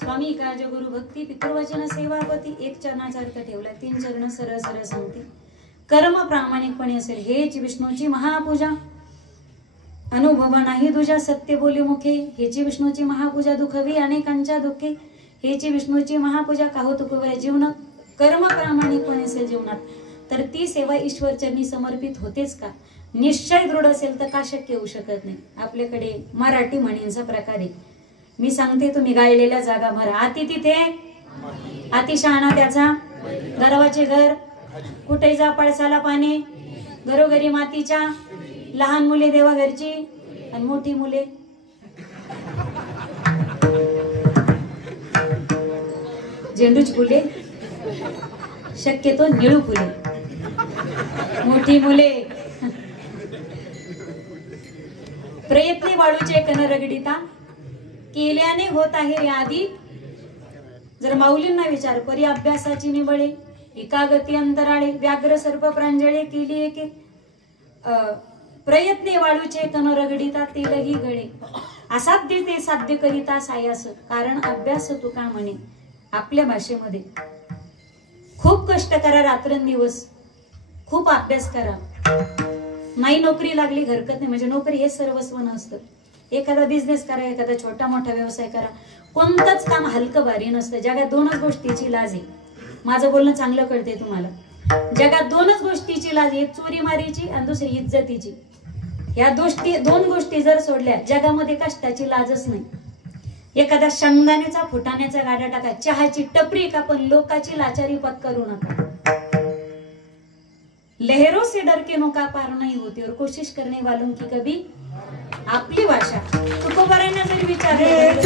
स्वामी काज गुरु भक्ती पितृवचन सेवापती. 1 चरणाचा अर्थ ठेवला, 3 चरण सरळ सरळ सांगते. कर्म प्रामाणिकपणे असेल हेच विष्णूची महापूजा. अनुभव नाही तुझ्या सत्य बोली मुखे, हेची विष्णूची महापूजा. दुखवी अनेकांच्या दुःखे, हेची विष्णूची महापूजा. काहो तुकवऱ्या जीवन. कर्म प्रामाणिकपणे असेल जीवनात, तर ती सेवा ईश्वरचरणी समर्पित होतेच का? निश्चय दृढ असेल तर का शक्य होऊ शकत नाही? आपल्याकडे मराठी म्हणींचा प्रकार आहे, मी सांगते तुम्ही गाळलेल्या जागा भरा. अति तिथे अति शहाणा त्याचा गर्वाचे घर, कुठे जा पळसाला पाणी, घरोघरी मातीच्या, लहान मुले देवा घरची आणि मोठी मुले झेंडूच फुले, शक्यतो निळू फुले, मोठी मुले. प्रयत्नी वाळूचे कन रगडिता, केल्याने होत आहे रे आधी. जर माऊलींना विचार परी अभ्यासाची निबळे, एकागती अंतराळे, व्याघ्र सर्प प्रांजळे केली एके. प्रयत्ने वाळूचे कन रगडिता, तेलही गळे, असाध्य ते साध्य करिता सायास. कारण अभ्यास तुका म्हणे आपल्या भाषेमध्ये, खूप कष्ट करा रात्रंदिवस, खूप अभ्यास करा. नाही नोकरी लागली हरकत नाही, म्हणजे नोकरी हे सर्वस्व नसतं. एखादा बिझनेस करा, एखादा छोटा मोठा व्यवसाय करा, कोणतंच काम हलकं भारी नसतं. जगात दोनच गोष्टीची लाज आहे, माझं बोलणं चांगलं कळते तुम्हाला. जगात दोनच गोष्टीची लाज आहे, चोरी मारीची आणि दुसरी इज्जतीची. या दोन गोष्टी जर सोडल्या, जगामध्ये कष्टाची लाजच नाही. एखाद्या शेंगदाण्याचा फुटाण्याचा गाडा टाका, चहाची टपरी का, पण लोकाची लाचारी पत्करू नका. लहरों से डर के नौका पार नहीं होती और कोशिश करने वालों की कभी. आपली भाषा तुकोबारांना जर विचारलं